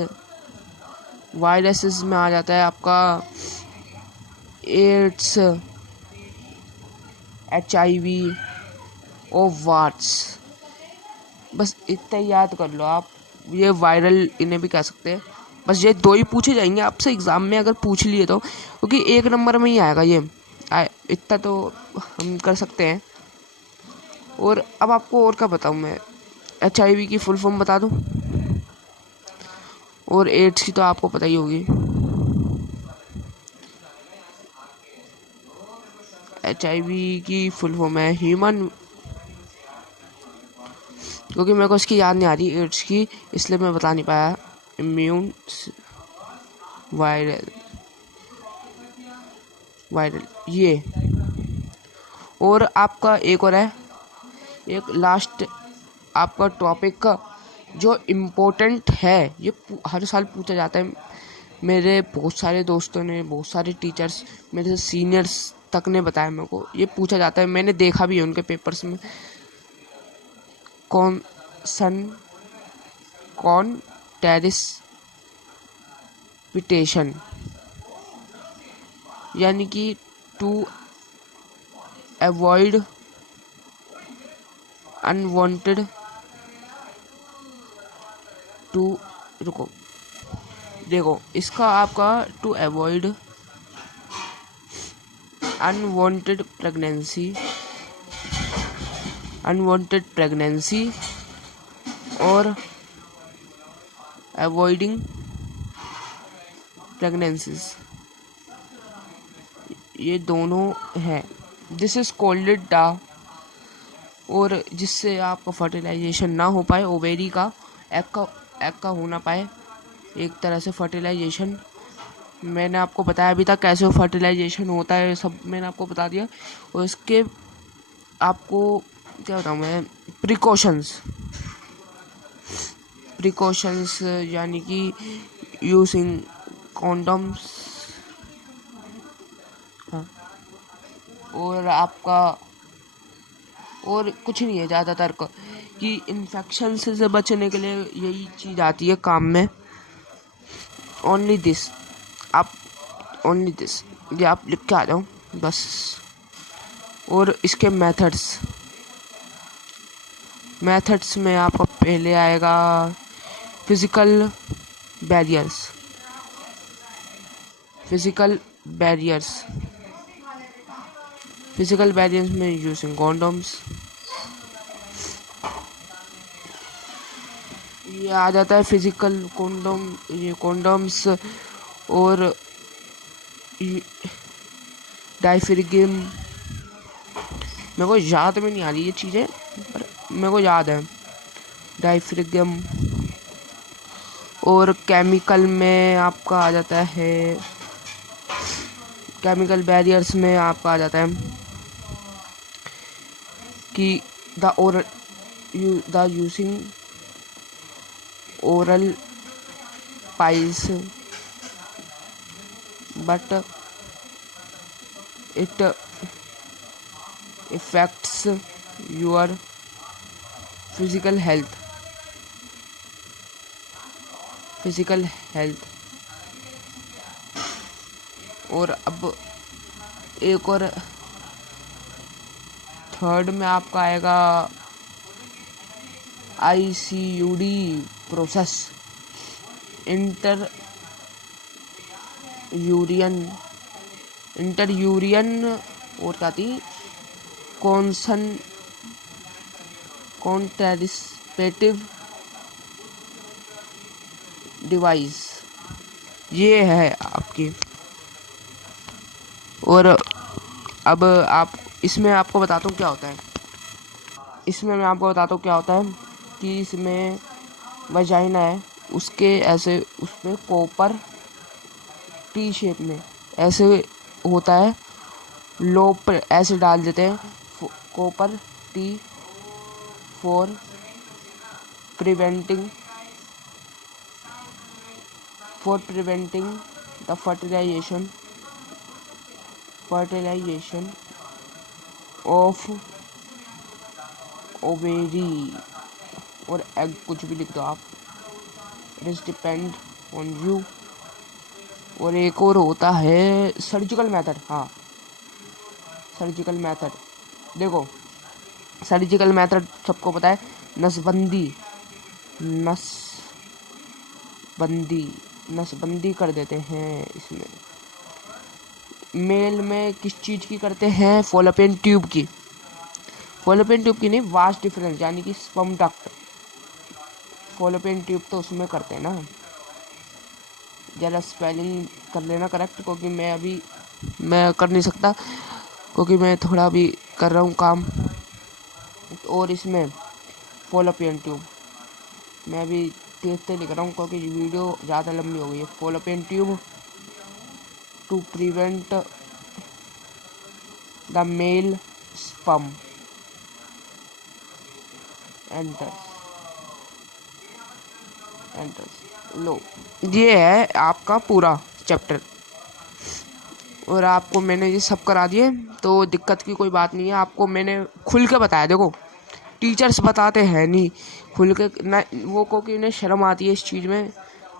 वायरसेस में आ जाता है आपका एड्स, HIV और वाट्स। बस इतना याद कर लो आप, ये वायरल इन्हें भी कह सकते हैं। बस ये 2 ही पूछे जाएंगे आपसे एग्ज़ाम में, अगर पूछ लिए तो, क्योंकि 1 नंबर में ही आएगा ये। इतना तो हम कर सकते हैं। और अब आपको और क्या बताऊँ मैं, HIV की फुल फॉर्म बता दूँ, और एड्स की तो आपको पता ही होगी। HIV की फुल फॉर्म है ह्यूमन, क्योंकि मेरे को इसकी याद नहीं आ रही एड्स की, इसलिए मैं बता नहीं पाया। इम्यून वायरल ये। और आपका एक और है, एक लास्ट आपका टॉपिक का जो इम्पोर्टेंट है, ये हर साल पूछा जाता है। मेरे बहुत सारे दोस्तों ने, बहुत सारे टीचर्स, मेरे सीनियर्स तक ने बताया मेरे को, ये पूछा जाता है, मैंने देखा भी है उनके पेपर्स में। कॉन्टेरिस्पिटेशन, यानी कि टू अवॉइड अनवांटेड रुको देखो इसका आपका टू अवॉइड अनवांटेड प्रेगनेंसी और अवॉइडिंग प्रेगनेंसीज, ये दोनों हैं। दिस इज कॉल्ड डा, और जिससे आपका फर्टिलाइजेशन ना हो पाए ओवेरी का, एग का एग का हो ना पाए, एक तरह से फर्टिलाइजेशन। मैंने आपको बताया अभी तक कैसे फर्टिलाइजेशन होता है, सब मैंने आपको बता दिया। और इसके आपको क्या बताऊँ मैं, प्रिकॉशंस यानी कि यूजिंग कॉन्डम्स। हाँ, और आपका और कुछ नहीं है ज़्यादातर को, कि इन्फेक्शन से बचने के लिए यही चीज़ आती है काम में। ओनली दिस, आप ओनली दिस, ये आप लिख के आ जाओ बस। और इसके मेथड्स में आपका पहले आएगा फिजिकल बैरियर्स। फिजिकल बैरियर्स में यूजिंग कॉन्डोम्स, ये आ जाता है फिजिकल कॉन्डोम, ये कॉन्डोम्स। और डायफ्रिगम, मेरे को याद में नहीं आ रही ये चीज़ें, पर मेरे को याद है डायफ्रिगम। और केमिकल में आपका आ जाता है, केमिकल बैरियर्स में आपका आ जाता है कि the using oral piles but it effects your physical health. और अब एक और थर्ड में आपका आएगा ICUD प्रोसेस, इंटर यूरियन और क्या थी, कॉन्ट्रासेप्टिव डिवाइस, ये है आपकी। और अब आप इसमें आपको बताता हूँ क्या होता है। इसमें मैं आपको बताता हूँ क्या होता है कि इसमें वजाइना है, उसके ऐसे उस पर कॉपर टी शेप में ऐसे होता है, लोब पर ऐसे डाल देते हैं copper T for preventing the fertilisation of ovary और एग, कुछ भी लिख दो आप, it is depend on you. और एक और होता है सर्जिकल मेथड। हाँ, सर्जिकल मेथड, देखो सर्जिकल मेथड सबको पता है, नसबंदी कर देते हैं। इसमें मेल में किस चीज़ की करते हैं, फॉलोपियन ट्यूब की नहीं, वास्ट डिफरेंस यानी कि स्पर्म डक्ट। फॉलोपियन ट्यूब तो उसमें करते हैं ना, ज़रा स्पेलिंग कर लेना करेक्ट, क्योंकि मैं कर नहीं सकता, क्योंकि मैं थोड़ा भी कर रहा हूँ काम। और इसमें फॉलोपियन ट्यूब मैं अभी तेज लिख रहा हूँ, क्योंकि वीडियो ज़्यादा लंबी हो गई है। Fallopian tube to prevent the male sperm enters. लो, ये है आपका पूरा चैप्टर, और आपको मैंने ये सब करा दिए, तो दिक्कत की कोई बात नहीं है। आपको मैंने खुल के बताया, देखो टीचर्स बताते हैं नहीं खुल के ना, वो क्योंकि उन्हें शर्म आती है इस चीज़ में,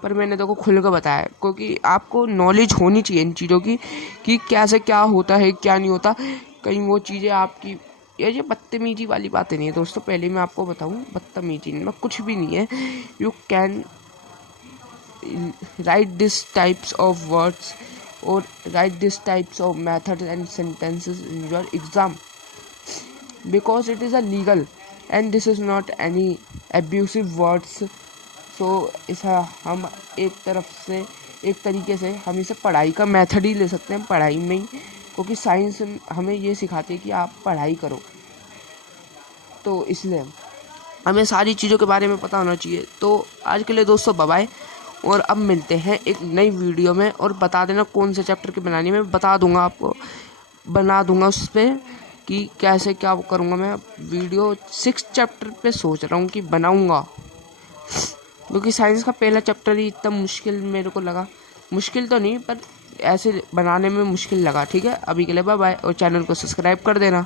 पर मैंने देखो खुल के बताया, क्योंकि आपको नॉलेज होनी चाहिए इन चीज़ों की, कि कैसे क्या होता है क्या नहीं होता। कहीं वो चीज़ें आपकी, ये बदतमीजी वाली बातें नहीं है दोस्तों। पहले मैं आपको बताऊं, बदतमीजी में कुछ भी नहीं है। You can write this types of words और write this types of methods and sentences in your exam, because it is a legal and this is not any abusive words। so इसे हम एक तरीके से हम इसे पढ़ाई का मेथड ही ले सकते हैं, पढ़ाई में ही, क्योंकि साइंस हमें ये सिखाती है कि आप पढ़ाई करो, तो इसलिए हमें सारी चीज़ों के बारे में पता होना चाहिए। तो आज के लिए दोस्तों बाय बाय, और अब मिलते हैं एक नई वीडियो में। और बता देना कौन से चैप्टर की बनानी है, मैं बता दूंगा आपको, बना दूंगा उस पर कि कैसे क्या करूँगा। मैं वीडियो 6 चैप्टर पे सोच रहा हूँ कि बनाऊँगा, क्योंकि साइंस का पहला चैप्टर ही इतना मुश्किल मेरे को लगा। मुश्किल तो नहीं, पर ऐसे बनाने में मुश्किल लगा। ठीक है, अभी के लिए बाय बाय, और चैनल को सब्सक्राइब कर देना।